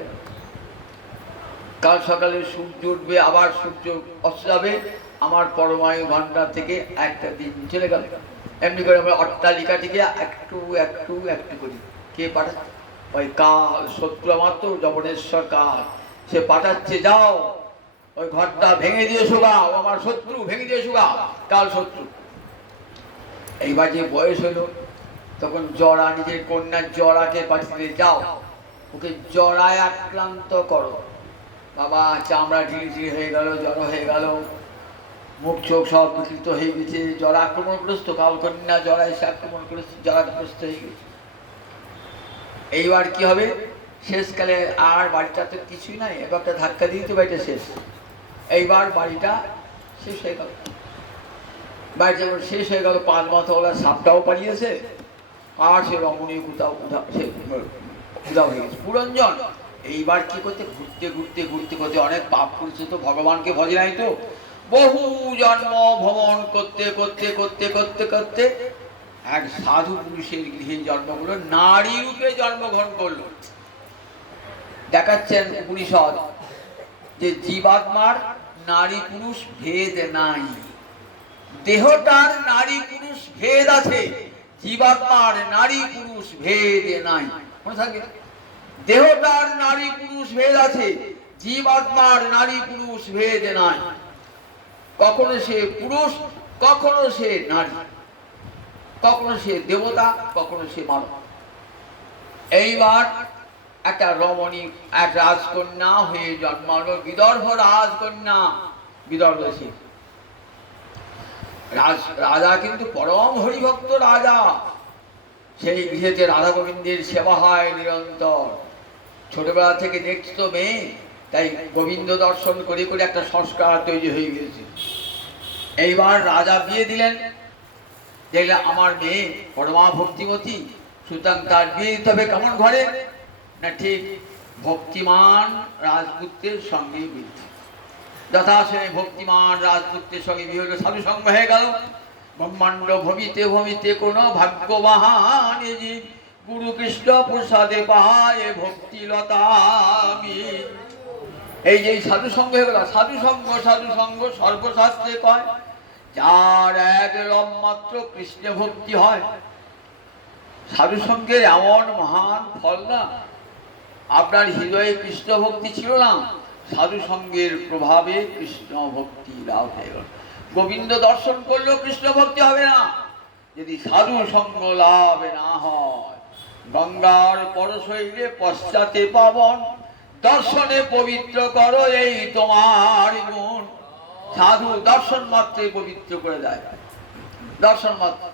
কাল সকালে সূর্য উঠবে, আবার সূর্য অস্ত যাবে, আমার পরমায়ু ঘন্টা থেকে একটা দিন চলে গেল। এমনি করে আমরা অট্টালিকাটিকে একটু একটু একটু করি। কে পাঠাচ্ছে? ওই কাল, শত্রু আমার তো জবনেশ্বর কাল। সে পাঠাচ্ছে, যাও ওই ঘরটা ভেঙে দিয়ে শোগা, ও আমার শত্রু, ভেঙে দিয়ে শোগা, কাল শত্রু। এইবার যে বয়স হলো, তখন জরা নিজের কন্যার জরাকে পাঠিয়ে, যাও ওকে জরায় আক্রান্ত করো। বাবা চামড়া ঢিল ঢিল হয়ে গেল, জ্বর হয়ে গেল, মুখ চোখ সব বিকৃত হয়ে গেছে, জ্বর আক্রমণগ্রস্ত, কালকন্যা জরা এসে আক্রমণ করেছে, জরাগ্রস্ত হয়ে গেছে। এইবার কি হবে? শেষকালে আর বাড়িটা তো কিছুই নাই, এবার একটা ধাক্কা দিয়ে তো বাড়িটা শেষ। এইবার বাড়িটা শেষ হয়ে গেল। বাড়ি যখন শেষ হয়ে গেল, 5 মাথাওয়ালা সাপটাও পালিয়েছে, আর সে রমণী কোথাও সে উধাও হয়ে গেছে। পুরঞ্জন এইবার কি করতে, ঘুরতে ঘুরতে ঘুরতে করতে, অনেক পাপ করেছে তো, ভগবানকে ভজে নাই তো, বহু জন্ম ভ্রমণ করতে করতে করতে করতে করতে এক সাধু পুরুষের গৃহে জন্মগ্রহণ, নারী রূপে জন্মগ্রহণ করলো। দেখাচ্ছেন উপনিষদ যে জীবাত্মার নারী পুরুষ ভেদ নাই, দেহটার নারী পুরুষ ভেদ আছে, জীবাত্মার নারী পুরুষ ভেদ নাই। মনে থাকবে, দেহটার নারী পুরুষ ভেদ আছে, জীবাত্মার নারী পুরুষ ভেদ নাই। কখনো সে পুরুষ, কখনো সে নারী, কখনো সে দেবতা, কখনো সে মানব। এইবার একটা রমণী, এক রাজকন্যা হয়ে জন্মালো, বিদর্ভ রাজকন্যা। বিদর্ভ রাজা কিন্তু পরম হরিভক্ত রাজা। সেই গৃহেতে রাধা গোবিন্দের সেবা হয় নিরন্তর। ছোটবেলা থেকে দেখছি তো মেয়ে, তাই গোবিন্দ দর্শন করে করে একটা সংস্কার তৈরি হয়ে গেছে। এইবার রাজা বিয়ে দিলেন, দেখলে আমার মেয়ে পরমা ভক্তিমতী, সুতরাং তার বিয়ে দিতে হবে কেমন ঘরে না, ঠিক ভক্তিমান রাজপুত্রের সঙ্গে বিয়ে। যথাসময়ে ভক্তিমান রাজপুত্রের সঙ্গে বিয়ে হলো, সাধু সঙ্গ হয়ে গেল। ব্রহ্মাণ্ড ভমিতে ভমিতে কোন ভাগ্যবান জীব, গুরু কৃষ্ণ প্রসাদে পায় ভক্তি লতা। এই যে সাধু সঙ্গ হয়ে গেল, সাধু সঙ্গ সর্বশাস্ত্রে কয়, যার এক লম মাত্র কৃষ্ণ ভক্তি হয়। সাধু সঙ্গের এমন মহান ফল না, আপনার হৃদয়ে কৃষ্ণ ভক্তি ছিল না, সাধু সঙ্গের প্রভাবে কৃষ্ণ ভক্তি লাভ হয়ে গেল। গোবিন্দ দর্শন করলেও কৃষ্ণ ভক্তি হবে না যদি সাধু সঙ্গ লাভ না হয়। গঙ্গার পরশৈলে পশ্চাতে পাবন, দর্শনে পবিত্র করো এই তোমার গুণ। সাধু দর্শন মাত্রে পবিত্র করে দেয়, দর্শন মাত্র।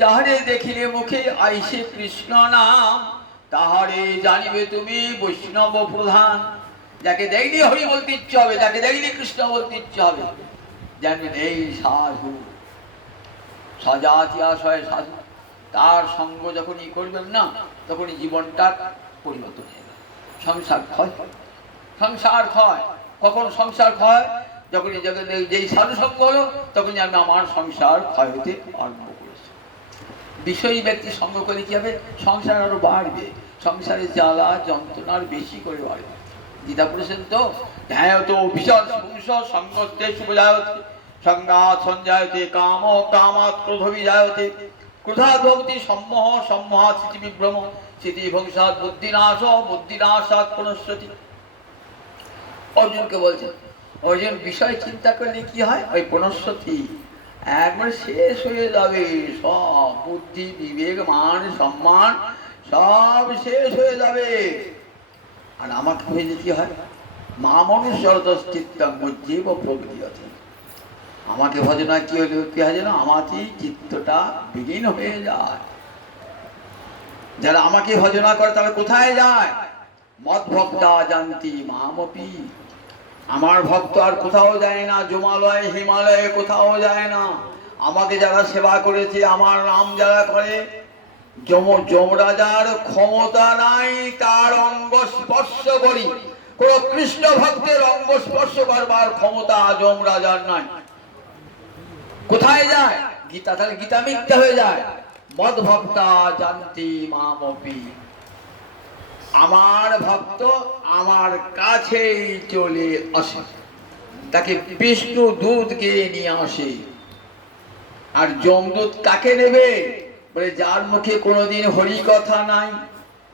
যাহারে দেখিলে মুখে আইসে কৃষ্ণ নাম, তাহারে জানিবে তুমি বৈষ্ণব প্রধান। যাকে দেখলি হরি বলতে ইচ্ছে হবে, যাকে দেখলি কৃষ্ণ বলতে ইচ্ছে হবে, জানবেন এই সাধু, সজাতি আশয় সাধু। তার সঙ্গ যখনই করবেন না, তখনই জীবনটা পরিবর্তন হয়ে যাবে। সংসার ক্ষয়, সংসার ক্ষয়। কখন সংসার ক্ষয়? যখন যেই সাধু সঙ্গ হলো, তখন জানবে আমার সংসার ক্ষয় হতে আরম্ভ করেছে। বিষয়ী ব্যক্তি সঙ্গ করে কি হবে? সংসার আরো বাড়বে, সংসারে জ্বালা যন্ত্রণার বেশি করে বাড়বে। গীতা পড়েছেন তো, ধ্যায় তো ভীষণ পুংস সঙ্গতে শুভজায়তে সংঘাত সঞ্জায়তে কাম কামাৎ ক্রোধ বিজায়তে ক্রোধাৎ ভবতি সম্মোহ সম্মোহাৎ স্মৃতি বিভ্রম স্মৃতি ভংসাৎ বুদ্ধিনাশ বুদ্ধিনাশাৎ পুনঃস্মৃতি। অর্জুনকে বলছেন, অর্জুন বিষয় চিন্তা করলে কি হয়? ওই পুনঃস্মৃতি একবার শেষ হয়ে যাবে, সব বুদ্ধি বিবেক মান সম্মান সব শেষ হয়ে যাবে। আর আমাকে হয়ে কি হয়? মা মনুষ্যচিত্তং মজ্জীব প্রকৃতি আছে। আমাকে ভজনা কি হলে কি হয় যেন? আমাকেই চিত্তটা বিলীন হয়ে যায়। যারা আমাকে ভজনা করে তারা কোথায় যায়? মদ ভক্তা জানতি মামপি। আমার ভক্ত আর কোথাও যায় না, জমালয় হিমালয়ে কোথাও যায় না। আমাকে যারা সেবা করেছে, আমার নাম যারা করে, যমরাজার ক্ষমতা নাই তার অঙ্গ স্পর্শ করি। কোন কৃষ্ণ ভক্তের অঙ্গ স্পর্শ করবার ক্ষমতা যমরাজার নাই। কোথায় যায়? গীতা। তাহলে গীতা মিথ্যা হয়ে যায়। মদ ভক্তা জানতি মামপি। আমার ভক্ত আমার কাছেই চলে আসে, তাকে বিষ্ণু দুধকে নিয়ে আসে। আর যমদূত কাকে নেবে? বলে যার মুখে কোনোদিন হরি কথা নাই,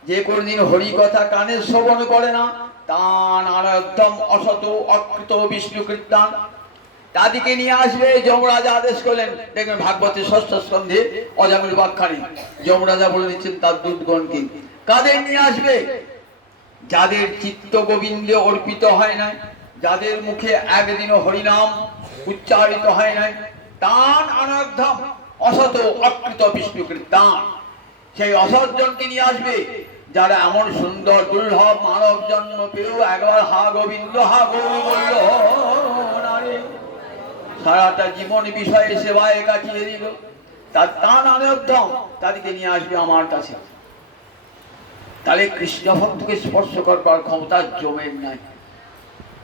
যে কোনোদিন হরি কথা কানে শ্রবণ করে না, তান আরাধ্যম অসত অকৃত বিষ্ণু কীর্তন, তাদেরকে নিয়ে আসবে। যমরাজা আদেশ করলেন, দেখবেন ভাগবতের ষষ্ঠ স্কন্ধে অজামিল বাক্যানি যমরাজা বলে দিচ্ছেন তার দূতগণকে কাদের নিয়ে আসবে? যাদের চিত্ত গোবিন্দে অর্পিত হয় নাই, যাদের মুখে একদিনও হরিনাম উচ্চারিত হয় নাই, তান অনর্ধম অসত অকৃত বিষ্ণু কীর্তন, সেই অসৎজনকে নিয়ে আসবে। যারা এমন সুন্দর দুর্লভ মানব জন্ম পেয়েও একবার হা গোবিন্দ হা গৌর বলল, সারাটা জীবন বিষয়ে সেবায় কাটিয়ে দিল, তার তান অনর্ধম, তাদেরকে নিয়ে আসবে আমার কাছে। তাহলে কৃষ্ণ ভক্তকে স্পর্শ করবার ক্ষমতা জমের নাই।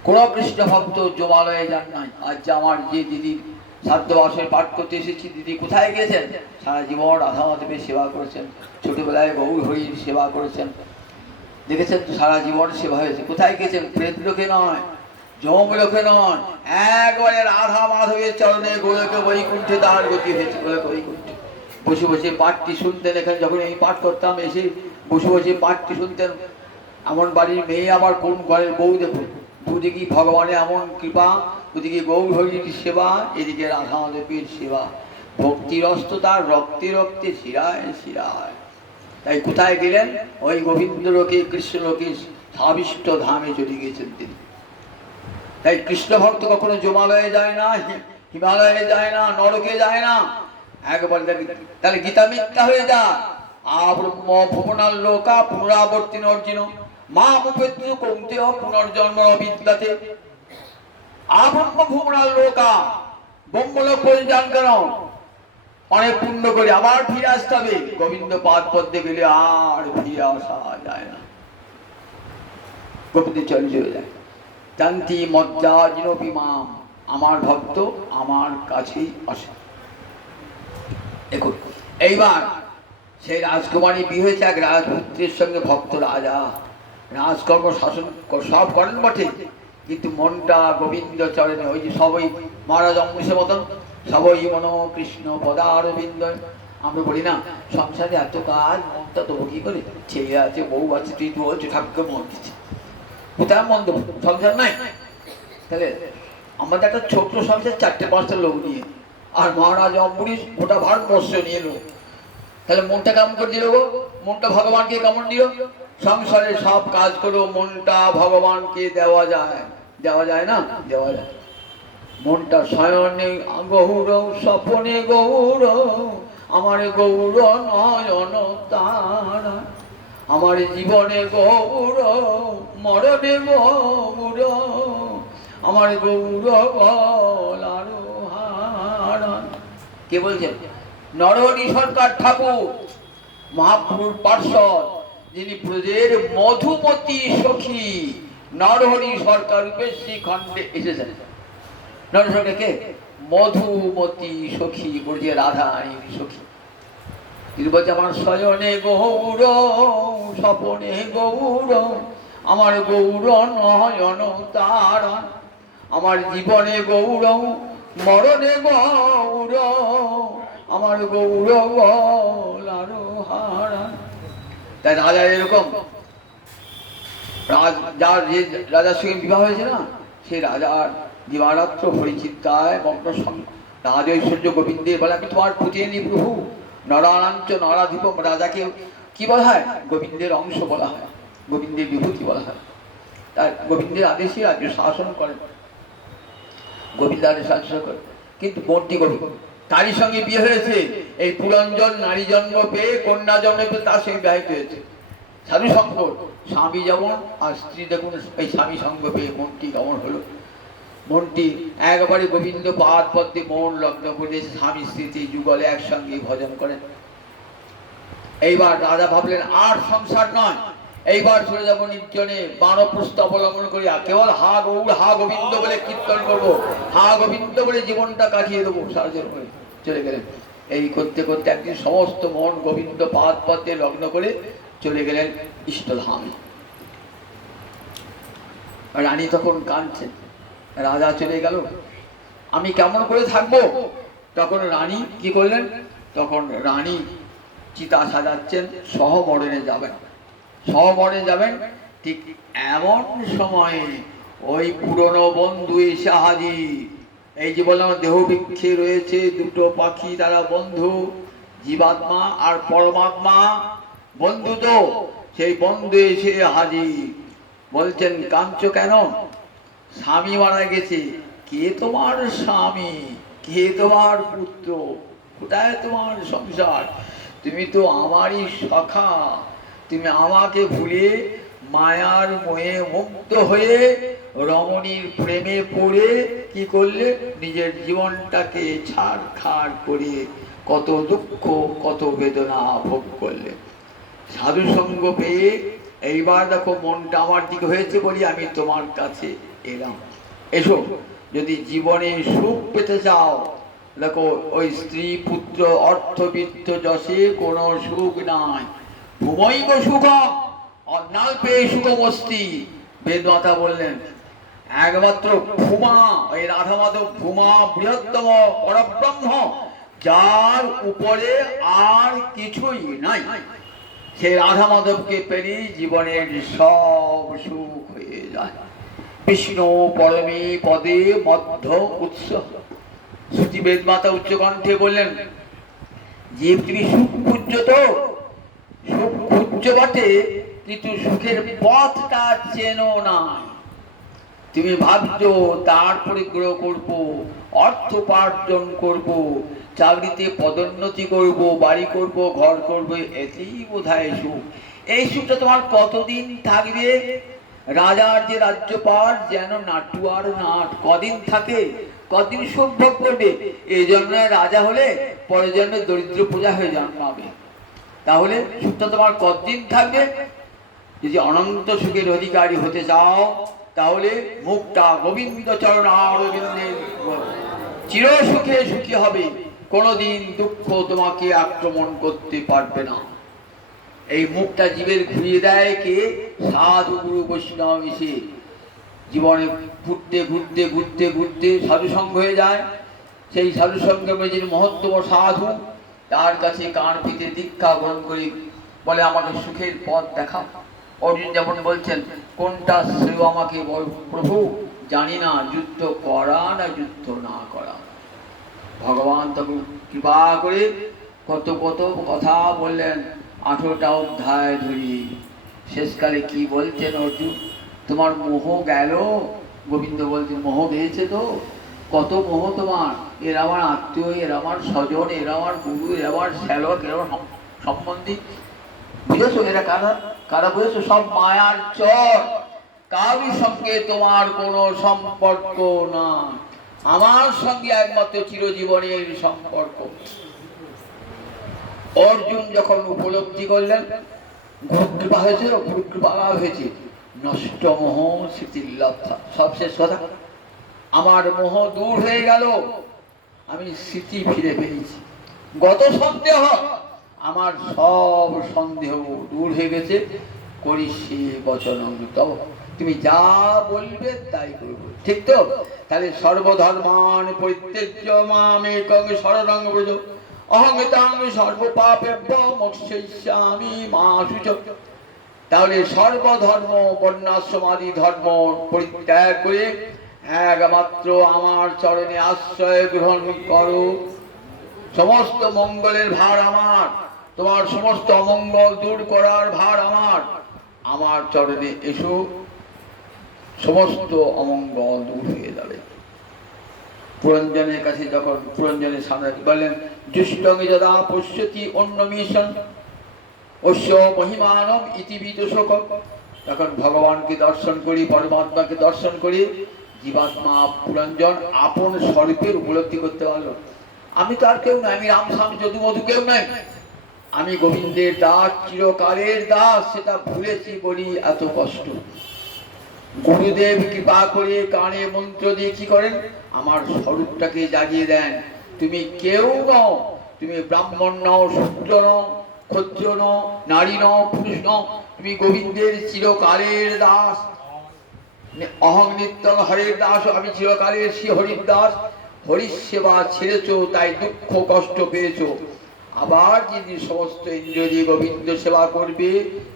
কোন কৃষ্ণ ভক্ত জমালয়ে যান নাই। আজ আমার যে দিদির সাধ্যবাসের পাঠ করতে এসেছি, দিদি কোথায় গিয়েছেন? সারা জীবন রাধা মাধবের সেবা করেছেন, ছোটবেলায় গৌর হরির সেবা করেছেন, দেখেছেন তো সারা জীবন সেবা হয়েছে। কোথায় গিয়েছেন? প্রেত লোকে নয়, যম লোকে নয়, একবারে রাধা মাধবের চরণে গোলকে বৈকুণ্ঠে তার গতি হয়েছে। গোলকে বৈকুণ্ঠে বসে বসে পাঠটি শুনতেন। এখানে যখন আমি পাঠ করতাম, এসে বসে বসে পাঠটি শুনতেন। আমার বাড়ির মেয়ে আবার কোন ঘরের বউ দেখো, দুদিকে ভগবানের এমন কৃপা, ওদিকে গৌর হরির সেবা, এদিকে রাধা মাধবের সেবা। ভক্তিরস্ত তার রক্তে রক্তে শিরায় শিরায়। তাই কোথায় গেলেন? ওই গোবিন্দ লোকে কৃষ্ণ লোকে সাবিষ্ট ধামে চলে গিয়েছেন তিনি। তাই কৃষ্ণ ভক্ত কখনো জমালয়ে যায় না, হিমালয়ে যায় না, নরকে যায় না। একবার তাহলে গীতা মিথ্যা হয়ে যায়। আব্রহ্ম ভুবনাল লোকা পুনরাবর্তিন অর্জুন মা মুপেত্রু কৌন্তেয় পুনর্জন্ম অবিদ্যাতে। আব্রহ্ম ভুবনাল লোকা, ব্রহ্মলোক পরিধান কেন? অনেক পুণ্য করে আবার ফিরে আসতে হবে। গোবিন্দ পাদ পদ্মে গেলে আর ফিরে আসা যায় না, গোবিন্দ চলে যায়। জানতি মজ্জাজিন বিমাম, আমার ভক্ত আমার কাছেই আসে। দেখুন, এইবার সেই রাজকুমারী বিয়ে হয়েছে এক রাজপুত্রের সঙ্গে। ভক্ত রাজা রাজকর্ম শাসন সব করেন বটে, কিন্তু মনটা গোবিন্দ চরণে। ওই যে সবই মহারাজ অংশের মতন, সবই মনো কৃষ্ণ পদারবিন্দ। আমরা বলি না, সংসারে এত কাজ, মনটা দেবো কি করে? ছেলে আছে, বউ আছে, তুই তো বলছো ঠাকুরকে মন দিচ্ছে, কোথায় মন দেবো? সংসার নাই। তাহলে আমাদের একটা ছোট্ট সংসার, 4-5টা লোক নিয়ে, আর মহারাজ অম্বরীশ গোটা ভারতবর্ষ নিয়ে এলো। তাহলে মনটা কেমন করে দিল গো? মনটা ভগবানকে কেমন দিল? সংসারে সব কাজ করো, মনটা ভগবানকে দেওয়া যায়? দেওয়া যায় না? দেওয়া যায়। মনটা শয়নে গৌর স্বপনে গৌর, আমার গৌর নয়ন তারা। আমার জীবনে গৌর মরণে গৌর, আমার গৌর বলার হারান। কে বলছেন? নরহরি সরকার ঠাকুর, মহাপ্রভুর পার্ষদ, যিনি ব্রজের মধুমতি সখী নরহরি সরকার রূপে শ্রীখণ্ডে এসেছেন। নরহরি সরকার কে? মধুমতি সখী, ব্রজের রাধা রানীর সখী। তিনি বলছে আমার শয়নে গৌর স্বপনে গৌর, আমার গৌর নয়ন তারা, আমার জীবনে গৌর মরণে গৌর, আমার গৌর বলার হারান। তাই রাজা এরকম, যার যে রাজার সঙ্গে বিবাহ হয়েছে না, সেই রাজার দিবারাত্র হরিচিন্তায় মগ্ন সঙ্গ। রাজ ঐশ্বর্য গোবিন্দের বলে আমি তোমার পুজেনি প্রভু, নরানাঞ্চ নরাধিপম। রাজাকে কি বলা হয়? গোবিন্দের অংশ বলা হয়, গোবিন্দের বিভূতি বলা হয়। তার গোবিন্দের আদেশে রাজ্য শাসন করেন, গোবিন্দের আদেশ শাসন করেন। কিন্তু মূর্তি গোবিন্দ, তারই সঙ্গে বিয়ে হয়েছে। এই পুরঞ্জন নারী জন্ম পেয়ে, কন্যা জন্ম পেয়ে তার সঙ্গে বিবাহিত হয়েছে। সাধু শঙ্কর স্বামী যেমন, আর স্ত্রী দেখুন এই স্বামী সঙ্গ পেয়ে মনটি কেমন হলো। মনটি একবারে গোবিন্দ পাদ পদ্মে মন লগ্ন করে স্বামী স্ত্রী যুগলে একসঙ্গে ভজন করেন। এইবার রাজা ভাবলেন আর সংসার নয়, এইবার চলে যাবো নির্জনে, বানপ্রস্থ অবলম্বন করিয়া কেবল হা গৌর হা গোবিন্দ বলে কীর্তন করবো, হা গোবিন্দ বলে জীবনটা কাটিয়ে দেবো সারাজন করে চলে গেলেন। এই করতে করতে একদিন সমস্ত মন গোবিন্দ পাদ পদ্মে লগ্ন করে চলে গেলেন ইষ্টধামে। রানী তখন কাঁদছেন, রাজা চলে গেল, আমি কেমন করে থাকবো? তখন রানী কি করলেন? তখন রানী চিতা সাজাচ্ছেন, সহমরণে যাবেন, সহমরণে যাবেন। ঠিক এমন সময়ে ওই পুরনো বন্ধু এসে হাজির। এই যে বললাম দেহ বৃক্ষে রয়েছে দুটো পাখি, তারা বন্ধু, জীবাত্মা আর পরমাত্মা বন্ধু। তো সেই বন্ধু এসে হাজির, বলছেন কাঁদছো কেন? স্বামী মারা গেছে। কে তোমার স্বামী? কে তোমার পুত্র? কোথায় তোমার সংসার? তুমি তো আমারই সখা, তুমি আমাকে ভুলে মায়ার মোহে মুগ্ধ হয়ে রমণীর প্রেমে পড়ে কি করলে? নিজের জীবনটাকে ছাড়খাড় করে কত দুঃখ কত বেদনা ভোগ করলে। সাধু সঙ্গ পেয়ে এইবার দেখো মনটা আমার দিকে হয়েছে বলি আমি তোমার কাছে এলাম। এসো, যদি জীবনে সুখ পেতে চাও, দেখো ওই স্ত্রী পুত্র অর্থবিত্ত যশে কোনো সুখ নাই। ভূমৈব সুখম অন্যাল্পে সুখমস্তি। বেদমাতা বললেন একমাত্র ভূমা, ওই রাধা মাধব ভূমা বৃহত্তম পরব্রহ্ম, যার উপরে আর কিছুই নাই। সেই রাধা মাধবকে পেরিয়ে জীবনের সব সুখ হয়ে যায়। বিষ্ণু পরমী পদে মধ্য উৎস। শ্রুতি বেদমাতা উচ্চকণ্ঠে বললেন যে তুমি সুখ পূজ্য, তো সুখ পূজ্য বটে, কিন্তু সুখের পথটা চেনো না। তুমি ভাবছো তারপরে গ্রহ করবো, অর্থ উপার্জন করবো, চাকরিতে পদোন্নতি করব, বাড়ি করব, ঘর করব, এতেই বোধহয় সুখ। এই সুখটা তোমার কতদিন থাকবে? রাজার যে রাজ্যপাট যেন নাটুয়ার নাট, কদিন থাকে, কদিন সুখ ভোগ করবে। এই জন্য রাজা হলে পরের জন্মে দরিদ্র পূজা হয়ে জন্মাবে। তাহলে সুখটা তোমার কতদিন থাকবে? যদি অনন্ত সুখের অধিকারী হতে চাও, তাহলে মুখটা গোবিন্দ চরণ অরবিন্দের, চির সুখে সুখী হবে, কোনদিন দুঃখ তোমাকে আক্রমণ করতে পারবে না। এই মুখটা জীবের ঘুরিয়ে দেয় কে? সাধু গুরু বৈষ্ণব এসে জীবনে ঘুরতে ঘুরতে ঘুরতে ঘুরতে সাধু সঙ্গ হয়ে যায়। সেই সাধু সঙ্গে যিনি মহত্তম সাধু, তার কাছে কান পিতে দীক্ষা গ্রহণ করি, বলে আমাকে সুখের পথ দেখা। অর্জুন যেমন বলছেন কোনটা শ্রেয় আমাকে বল প্রভু, জানি না, যুদ্ধ করা না যুদ্ধ না করা। ভগবান তখন কৃপা করে কত কত কথা বললেন, 18টা অধ্যায় ধরি। শেষকালে কি বলছেন অর্জুন, তোমার মোহ গেল? গোবিন্দ বলছেন মোহ গেছে তো, কত মোহ তোমার। এরা আমার আত্মীয়, এরা আমার স্বজন, এরা আমার গুরু, এরা আমার শ্যালক, এরা আমার সম্বন্ধী। বুঝেছো? এরা কারা কারা বুঝেছো? সব মায়ার চর। কারোর সঙ্গে তোমার কোনো সম্পর্ক না, আমার সঙ্গে একমাত্র চিরজীবনের সম্পর্ক। অর্জুন যখন উপলব্ধি করলেন গুরুকৃপা হয়েছে, গুরুকৃপা হয়েছে, নষ্ট মোহ স্মৃতিলব্ধা, সবশেষ কথা, আমার মোহ দূর হয়ে গেল, আমি স্মৃতি ফিরে পেয়েছি। গত সন্দেহ, আমার সব সন্দেহ দূর হয়ে গেছে। করিষ্যে বচনং তব, তুমি যা বলবে তাই করব, ঠিক তো? তাহলে সর্বধর্মান পরিত্যজ্য মামেকং শরণং ব্রজ অহং তাং সর্বপাপেভ্য মোক্ষয়িষ্যামি মা শুচঃ। তাহলে সর্বধর্ম বর্ণাশ্রমাদি ধর্ম পরিত্যাগ করে একমাত্র আমার চরণে আশ্রয় গ্রহণ করো। সমস্ত মঙ্গলের ভার আমার, তোমার সমস্ত অমঙ্গল দূর করার ভার আমার। আমার চরণে এসো, সমস্ত অমঙ্গল দূর হয়ে যাবে। পুরঞ্জনের কাছে যখন পুরঞ্জনের সামনে বললেন, দুষ্টঙ্গে যদা পশ্যতি অন্য মিশন অশ্য মহিমানম ইতিবিদ শোকম, তখন ভগবানকে দর্শন করি, পরমাত্মাকে দর্শন করি, জীবাত্মা পুরঞ্জন আপন স্বরূপের উপলব্ধি করতে পারলো। আমি তো আর কেউ নাই, আমি রামস্বামী যদুমধু কেউ নাই, আমি গোবিন্দের দাস, চিরকালের দাস, সেটা ভুলেছি বলি এত কষ্ট। গুরুদেব কৃপা করে কানে মন্ত্র দিয়ে কি করেন, আমার স্বরূপটাকে জাগিয়ে দেন। তুমি কেউ নও, তুমি ব্রাহ্মণ নও, শূদ্র নও, ক্ষত্রিয় নও, নারী নও, পুরুষ নও, তুমি গোবিন্দের চিরকালের দাস। অহং নিত্যং হরের দাস, আমি চিরকালের শ্রী হরির দাস। হরির সেবা ছেড়েছ, তাই দুঃখ কষ্ট পেয়েছ। আবার যদি সমস্ত ইন্দ্র দিয়ে গোবিন্দ সেবা করবে,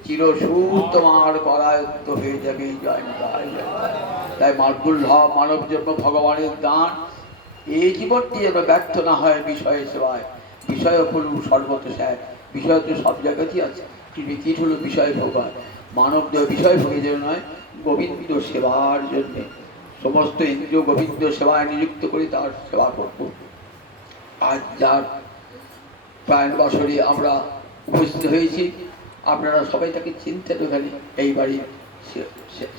চিরসুখ তোমার করায়ত্ত হয়ে যাবে। জয় জয় জয়। তাই মার্গুল্য মানব জন্ম ভগবানের দান, এই জীবনটি যেন ব্যর্থ না হয় বিষয় সেবায়। বিষয় হল সর্বতোষায়, বিষয় তো সব জায়গাতেই আছে, কিন্তু কীট হলো বিষয় ভোগ হয়। মানব দেহ বিষয় ভোগের জন্য নয়, গোবিন্দ সেবার জন্যে সমস্ত ইন্দ্র গোবিন্দ সেবায় নিযুক্ত করে তার সেবা করব। আজ যার প্রাণ বছরে আমরা উপস্থিত হয়েছি, আপনারা সবাই তাকে চিনতেন। ওখানে এই বাড়ির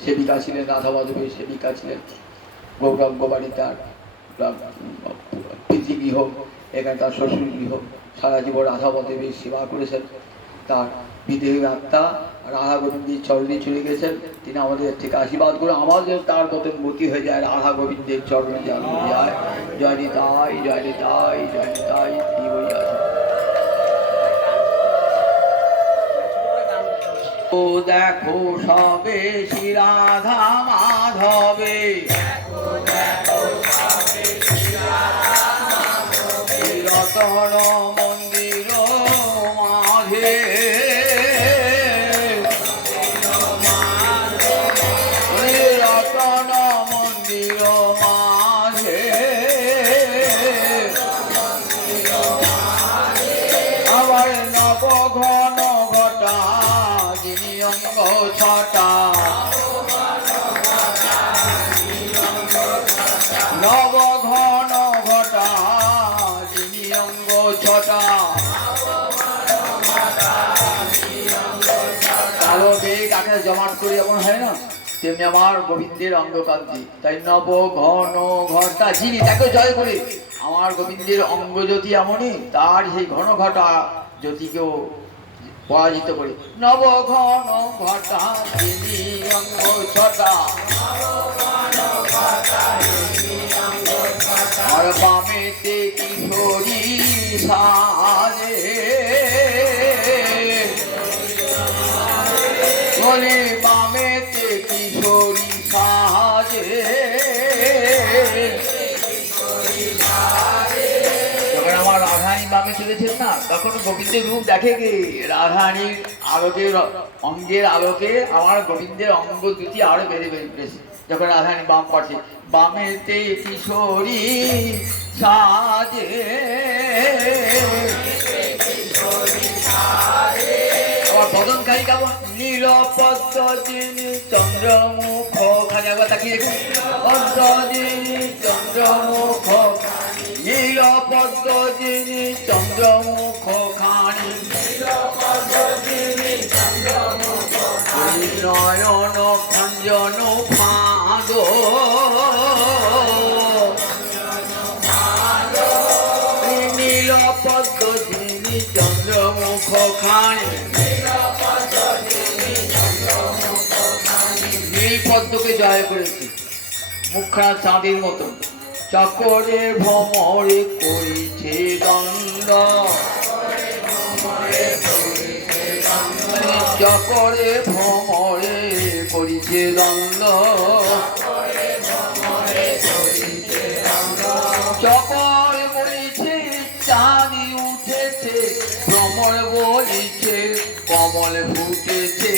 সেবিকা ছিলেন, রাধা মাধবের সেবিকা ছিলেন, গৌরাঙ্গ বাড়ি তার পিতৃগৃহ, এখানে তার শ্বশুর গৃহ। সারা জীবন রাধা মাধবের সেবা করেছেন। তার বিদেহী আত্মা রাধা গোবিন্দের চরণে চলে গেছেন। তিনি আমাদের থেকে আশীর্বাদ করে আমাদের তার মতন গতি হয়ে যায়, রাধা গোবিন্দের চরণে যেন যায়। জয় নিতাই, জয় নিতাই, জয় নিতাই। কি বই আছে, ও দেখো সবে শ্রী রাধা মাধবে, রতন মন্দির মাঝে, রতন মন্দির মাঝে, আবার নবঘন ঘটা যিনি অঙ্গ ছটা, নবঘন ঘটা যিনি অঙ্গ ছটা, কালো বেগ আকাশ জমাট করে যেমন হয় না, তেমনি আমার গোবিন্দের অঙ্গকান্তি। তাই নব ঘন ঘটা যিনি, তাকে জয় করে আমার গোবিন্দের অঙ্গ জ্যোতি এমনই, তার সেই ঘন ঘটা জ্যোতিকেও পরাজিত করে। নব ঘন ঘটা যিনি অঙ্গ ছটা, আর বামেতে কিশোরী সাজে, বলে বামেতে কিশোরী সাজে। যখন আমার রাধারানী বামে চলেছেন না, তখন গোবিন্দের রূপ দেখে গে, রাধারানীর আলোকে, অঙ্গের আলোকে আমার গোবিন্দের অঙ্গ দুটি আরো বেড়ে বেড়েছে। যখন রাধারানী বাম পাচ্ছে, বামেতে কিশোরী সাজে, আবার বদনকারী কেমন, নীলপদ্ম যিনি চন্দ্রমুখ খানি, একবার তাকিয়ে দেখুন, পদ্ম যিনি চন্দ্রমুখ, নীলপদ্ম যিনি চন্দ্রমুখ খানি, নয়ন খঞ্জন ফাঁদ নীল পদ্ম যিনি চন্দ্রমুখ খানি নীল পদ্মকে জয় করেছি মুখখানা চাঁদের মতো চকরে ভ্রমরে করিছে দণ্ড চকরে ভ্রমরে করিছে দণ্ড চকর বলিছে চাঁদি উঠেছে ভ্রমর বলিছে কমল ফুটেছে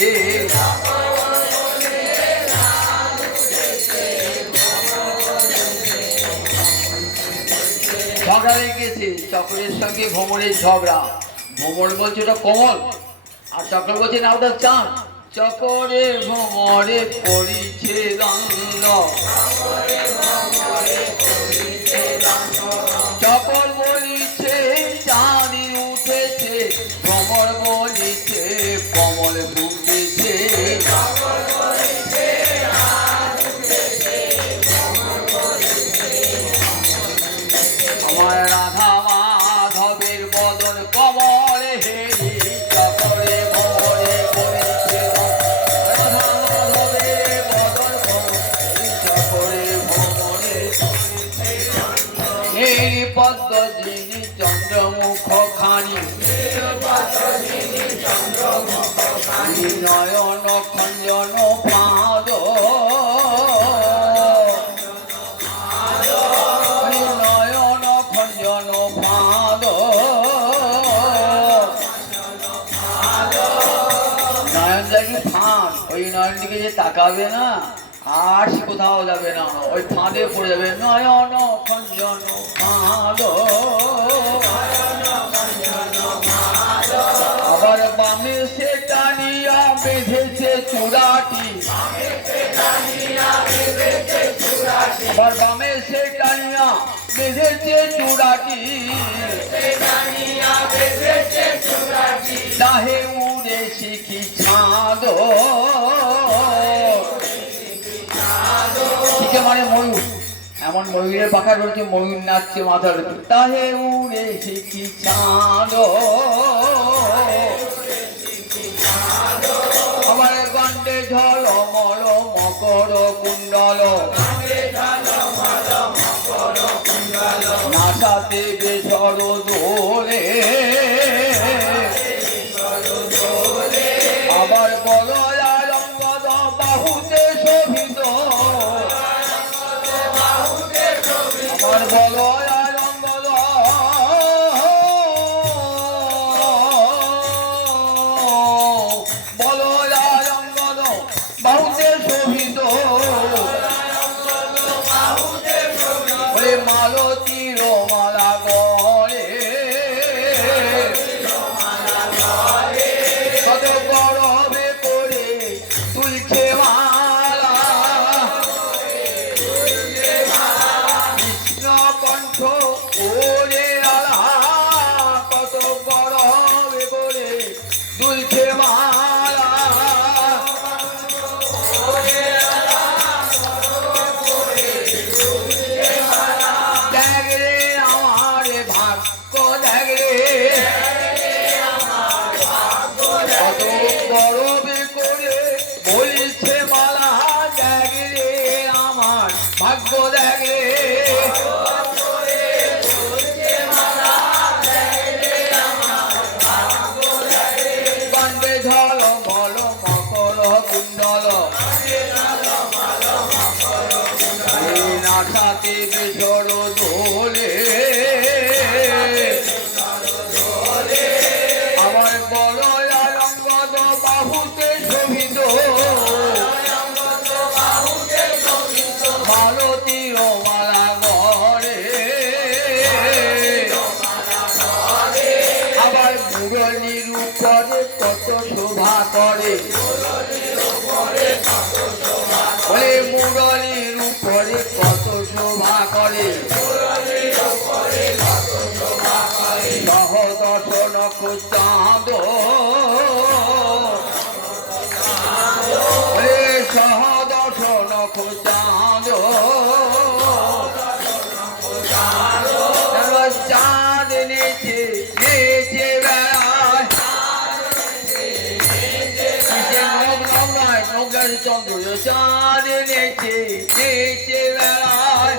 ঝগড়া লেগেছে চক্রের সঙ্গে ভ্রমরের ঝগড়া ভ্রমর বলছে ওটা কমল আর চক্র বলছে না ওটা চাঁদ চকরে ভ্রমরে পড়িছে দ্বন্দ্ব চকর বলিছে চাঁদি উঠেছে ভ্রমর বলিছে কমল ফুটেছে আমার রাধা মাধবের বদন কমলে হেরি চকরে ভ্রমরে করিছে রাধা মাধবের বদন চকরে ভ্রমরে এই পদ্ম যিনি চন্দ্রমুখ খানি নয়ন খঞ্জন পাদ নয়ন খঞ্জন পাদ নয়ন দেখি ফাঁদ ওই নয়ন দিকে যে তাকাবে না আর সে কোথাও যাবে না ওই ফাঁদে পড়ে যাবে নয়ন খঞ্জন ফাঁদ আবার বামে সে টানিয়া বেঁধেছে চূড়াটি আবার বামে সে টানিয়া বেঁধেছে চূড়াটি চাহে উড়ে শিখি ছাদ শিখে মানে ময়ূর এমন ময়ূরের পাখা রয়েছে ময়ূর নাচছে মাথার উপর তাহে উড়ে শিখি ছাদ আমার গন্ডে ঝলমল মকর কুণ্ডল নাসাতে বেসর দোলে আবার বলয়ার অঙ্গদ বাহুতে শোভিত আমার বলয়ার অঙ্গদ বলয়ার অঙ্গদ বাহুতে শোভিত ওই মালতীর মালা গড়ে কত গরবে করে তুলছে মালা কৃষ্ণ কণ্ঠ ওরে আলা কত গরবে করে তুলছে মালা দেখ রে আমার ভাগ্য দেখ রে কত গরবে করে বলছে মালা দেখ রে আমার ভাগ্য দেখ রে গন্ডে ঝলমল মকর কুণ্ডল নাসাতে বেসর দোলে আমার বলয়ার অঙ্গদ বাহুতে শোভিত মালতীর মালা গড়ে আবার মুরলীর উপরে কত শোভা করে ওই মুরলীর উপরে কত শোভা করে সহদর্শন চাঁদ খোঁচালো চাঁদ নেচে নেচে বেড়ায় নৌকার চন্দ্র চাঁদ নেচে নেচে বেড়ায়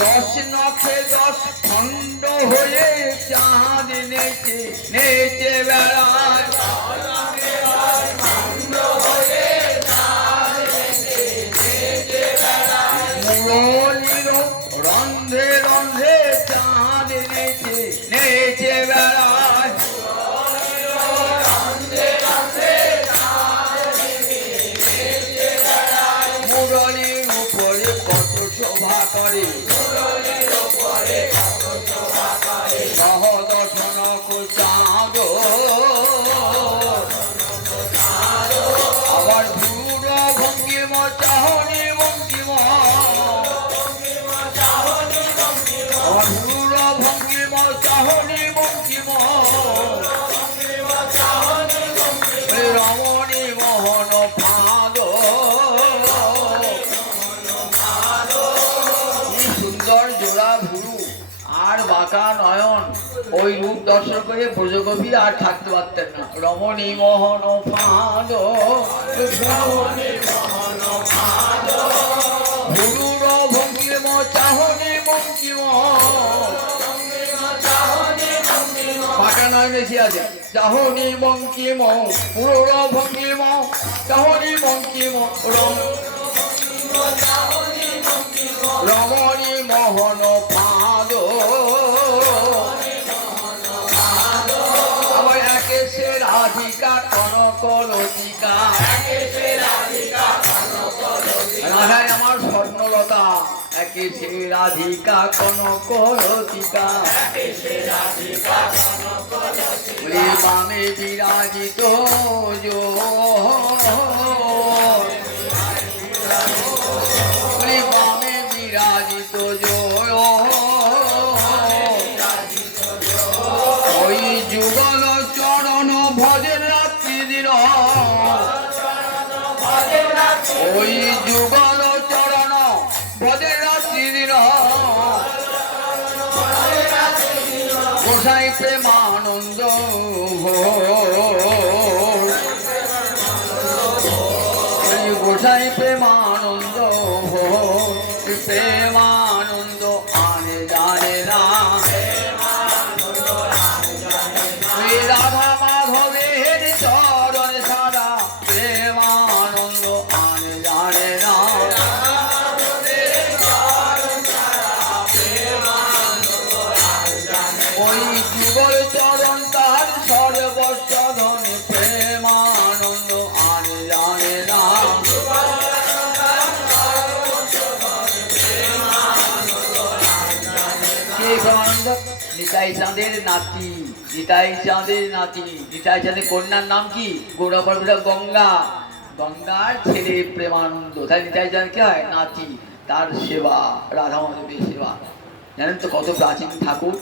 দশ নখে দশ খণ্ড হয়ে চাঁদ নেচে নেচে বেড়ায় মুরলীর রন্ধে রন্ধে চাঁদ নেচে নেচে বেড়ায় মুরলীর উপরে কত শোভা করে সহদর্শন চাঁদ আবার ভূর ভঙ্গিম চাহনি ভঙ্গিম আবার ভূর ভঙ্গিম চাহনি ভঙ্গিম রমণী মোহন ফাঁদ সুন্দর জোড়া ভুরু আর বাঁকা নয়ন ওই রূপ দর্শন করে ব্রজকবি আর থাকতে পারতেন না রমণী মোহন ফাঁদ ভুরুর ভঙ্গিম চাহনি ভঙ্গিম বাঁকা নয় বেশি আছে চাহনি বঙ্কিম পুরোর ভঙ্গিম চাহনি বঙ্কিম রমণী মোহন ফাঁদ আবার একে সে রাধিকা কনক লতিকা রাধাই আমার স্বর্ণলতা একে সে রাধিকা কনক লতিকা বামে বিরাজিত বামে বিরাজিত ওই যুগল চরণ ভজের রাত্রি দিন ওই যুগল চরণ ভজের রাত্রি দিন গোসাই প্রেমানন্দ গোসাই প্রেমানন্দ প্রেমানন্দ আনে জানে না রাধা মাধবের চরণ সারা প্রেমানন্দ আনে জানে না ওই যুগল চরণ তার সর্বস্বধন প্রেমানন্দ আনে জানে না নিতাই চাঁদের নাতি নিতাই চাঁদের নাতি নিতাই চাঁদের কন্যার নাম কি গৌরবর্গা গঙ্গা গঙ্গার ছেলে প্রেমানন্দ তাই নিতাই চাঁদ কি হয় নাতি তার সেবা রাধা মাধবের সেবা জানেন তো কত প্রাচীন ঠাকুর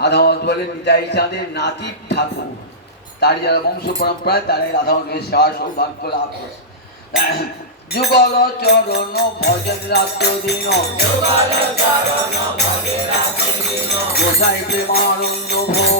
রাধা মাধব বলে নিতাই চাঁদের নাতি ঠাকুর তার যারা বংশ পরম্পরায় তারাই রাধা মাধবের সেবা সৌভাগ্য লাভ করে যুগল চরণ ভজন রাত্র দিন গোসাই প্রেমানন্দ ভোগ